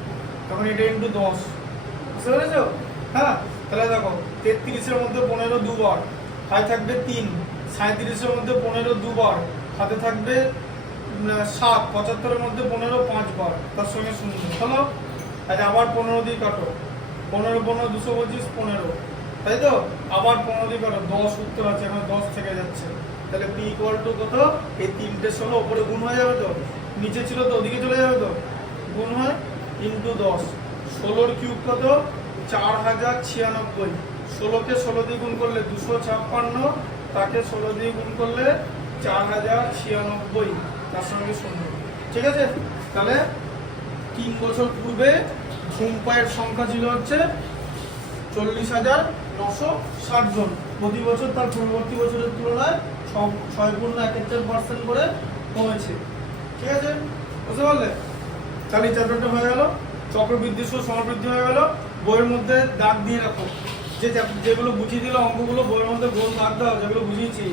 তখন এটা ইন্টু 10, বুঝতে পেরেছো? হ্যাঁ তাহলে দেখো 33-এর মধ্যে 15 দুবার, হাতে থাকবে 3, 37-এর মধ্যে 15 দুবার, হাতে থাকবে 7, 75-এর মধ্যে 15 5 বার, তার সঙ্গে 0 হলো। আচ্ছা, আবার 15 দিয়ে কাটো, 15 15 225 15, তাই তো? আবার 15 দিয়ে কাটো, 10 উত্তর আছে, এখন 10 থেকে যাচ্ছে, তাহলে পি ইকুয়াল টু কত? এই 3টে 16 উপরে গুণ হয়ে যাবে তো, নিচে ছিল তো ওদিকে চলে যাবে তো, গুণ হয় ইন্টু 10 16 কিউব কত 4096, 16 কে 16 দিয়ে গুণ করলে 256, তাকে 16 দিয়ে গুণ করলে 4096, তার সঙ্গে 0। ঠিক আছে, তাহলে 3 বছর পূর্বে ধূমপায়ের সংখ্যা ছিল হচ্ছে 40,960 জন। প্রতি বছর তার পূর্ববর্তী বছরের তুলনায় 6.71% করে কমেছে। ঠিক আছে, বুঝতে পারলে? তাহলে চ্যাপ্টারটা হয়ে গেল, চক্রবৃদ্ধি সুদ সমাবৃদ্ধি হয়ে গেল। বইয়ের মধ্যে দাগ দিয়ে রাখো, যেগুলো বুঝিয়ে দিল অঙ্কগুলো বইয়ের মধ্যে গোল দাগ দাও, যেগুলো বুঝিয়েছি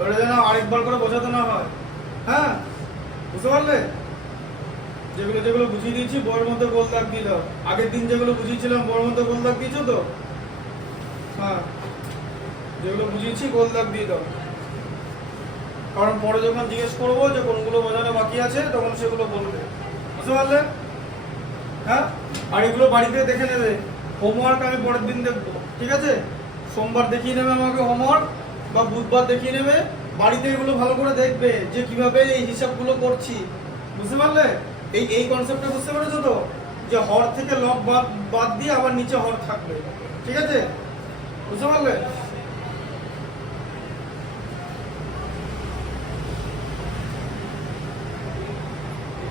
ওটা যেন আরেকবার করে বোঝাতে না হয়। হ্যাঁ, বুঝতে পারলে? যেগুলো বুঝিয়ে দিয়েছি বইয়ের মধ্যে গোল দাগ দিয়ে দাও। আগের দিন যেগুলো বুঝিয়েছিলাম বইয়ের মধ্যে গোল দাগ দিয়েছো তো? হ্যাঁ, যেগুলো বুঝিয়েছি গোল দাগ দিয়ে দাও, কারণ পরে যখন জিজ্ঞেস করবো যে কোনগুলো বোঝানো বাকি আছে তখন সেগুলো বলবে। বুঝতে পারলে? হ্যাঁ, আর এগুলো বাড়িতে দেখে নেবে। হোমওয়ার্ক আমি পরের দিন দেখবো, ঠিক আছে? সোমবার দেখিয়ে নেবে আমাকে হোমওয়ার্ক, বা বুধবার দেখিয়ে নেবে। বাড়িতে এগুলো ভালো করে দেখবে যে কিভাবে এই হিসাবগুলো করছি। বুঝতে পারলে? এই কনসেপ্টটা বুঝতে পেরেছো তো, যে হর থেকে লব বাদ দিয়ে আবার নিচে হর থাকবে। ঠিক আছে, বুঝতে পারলে?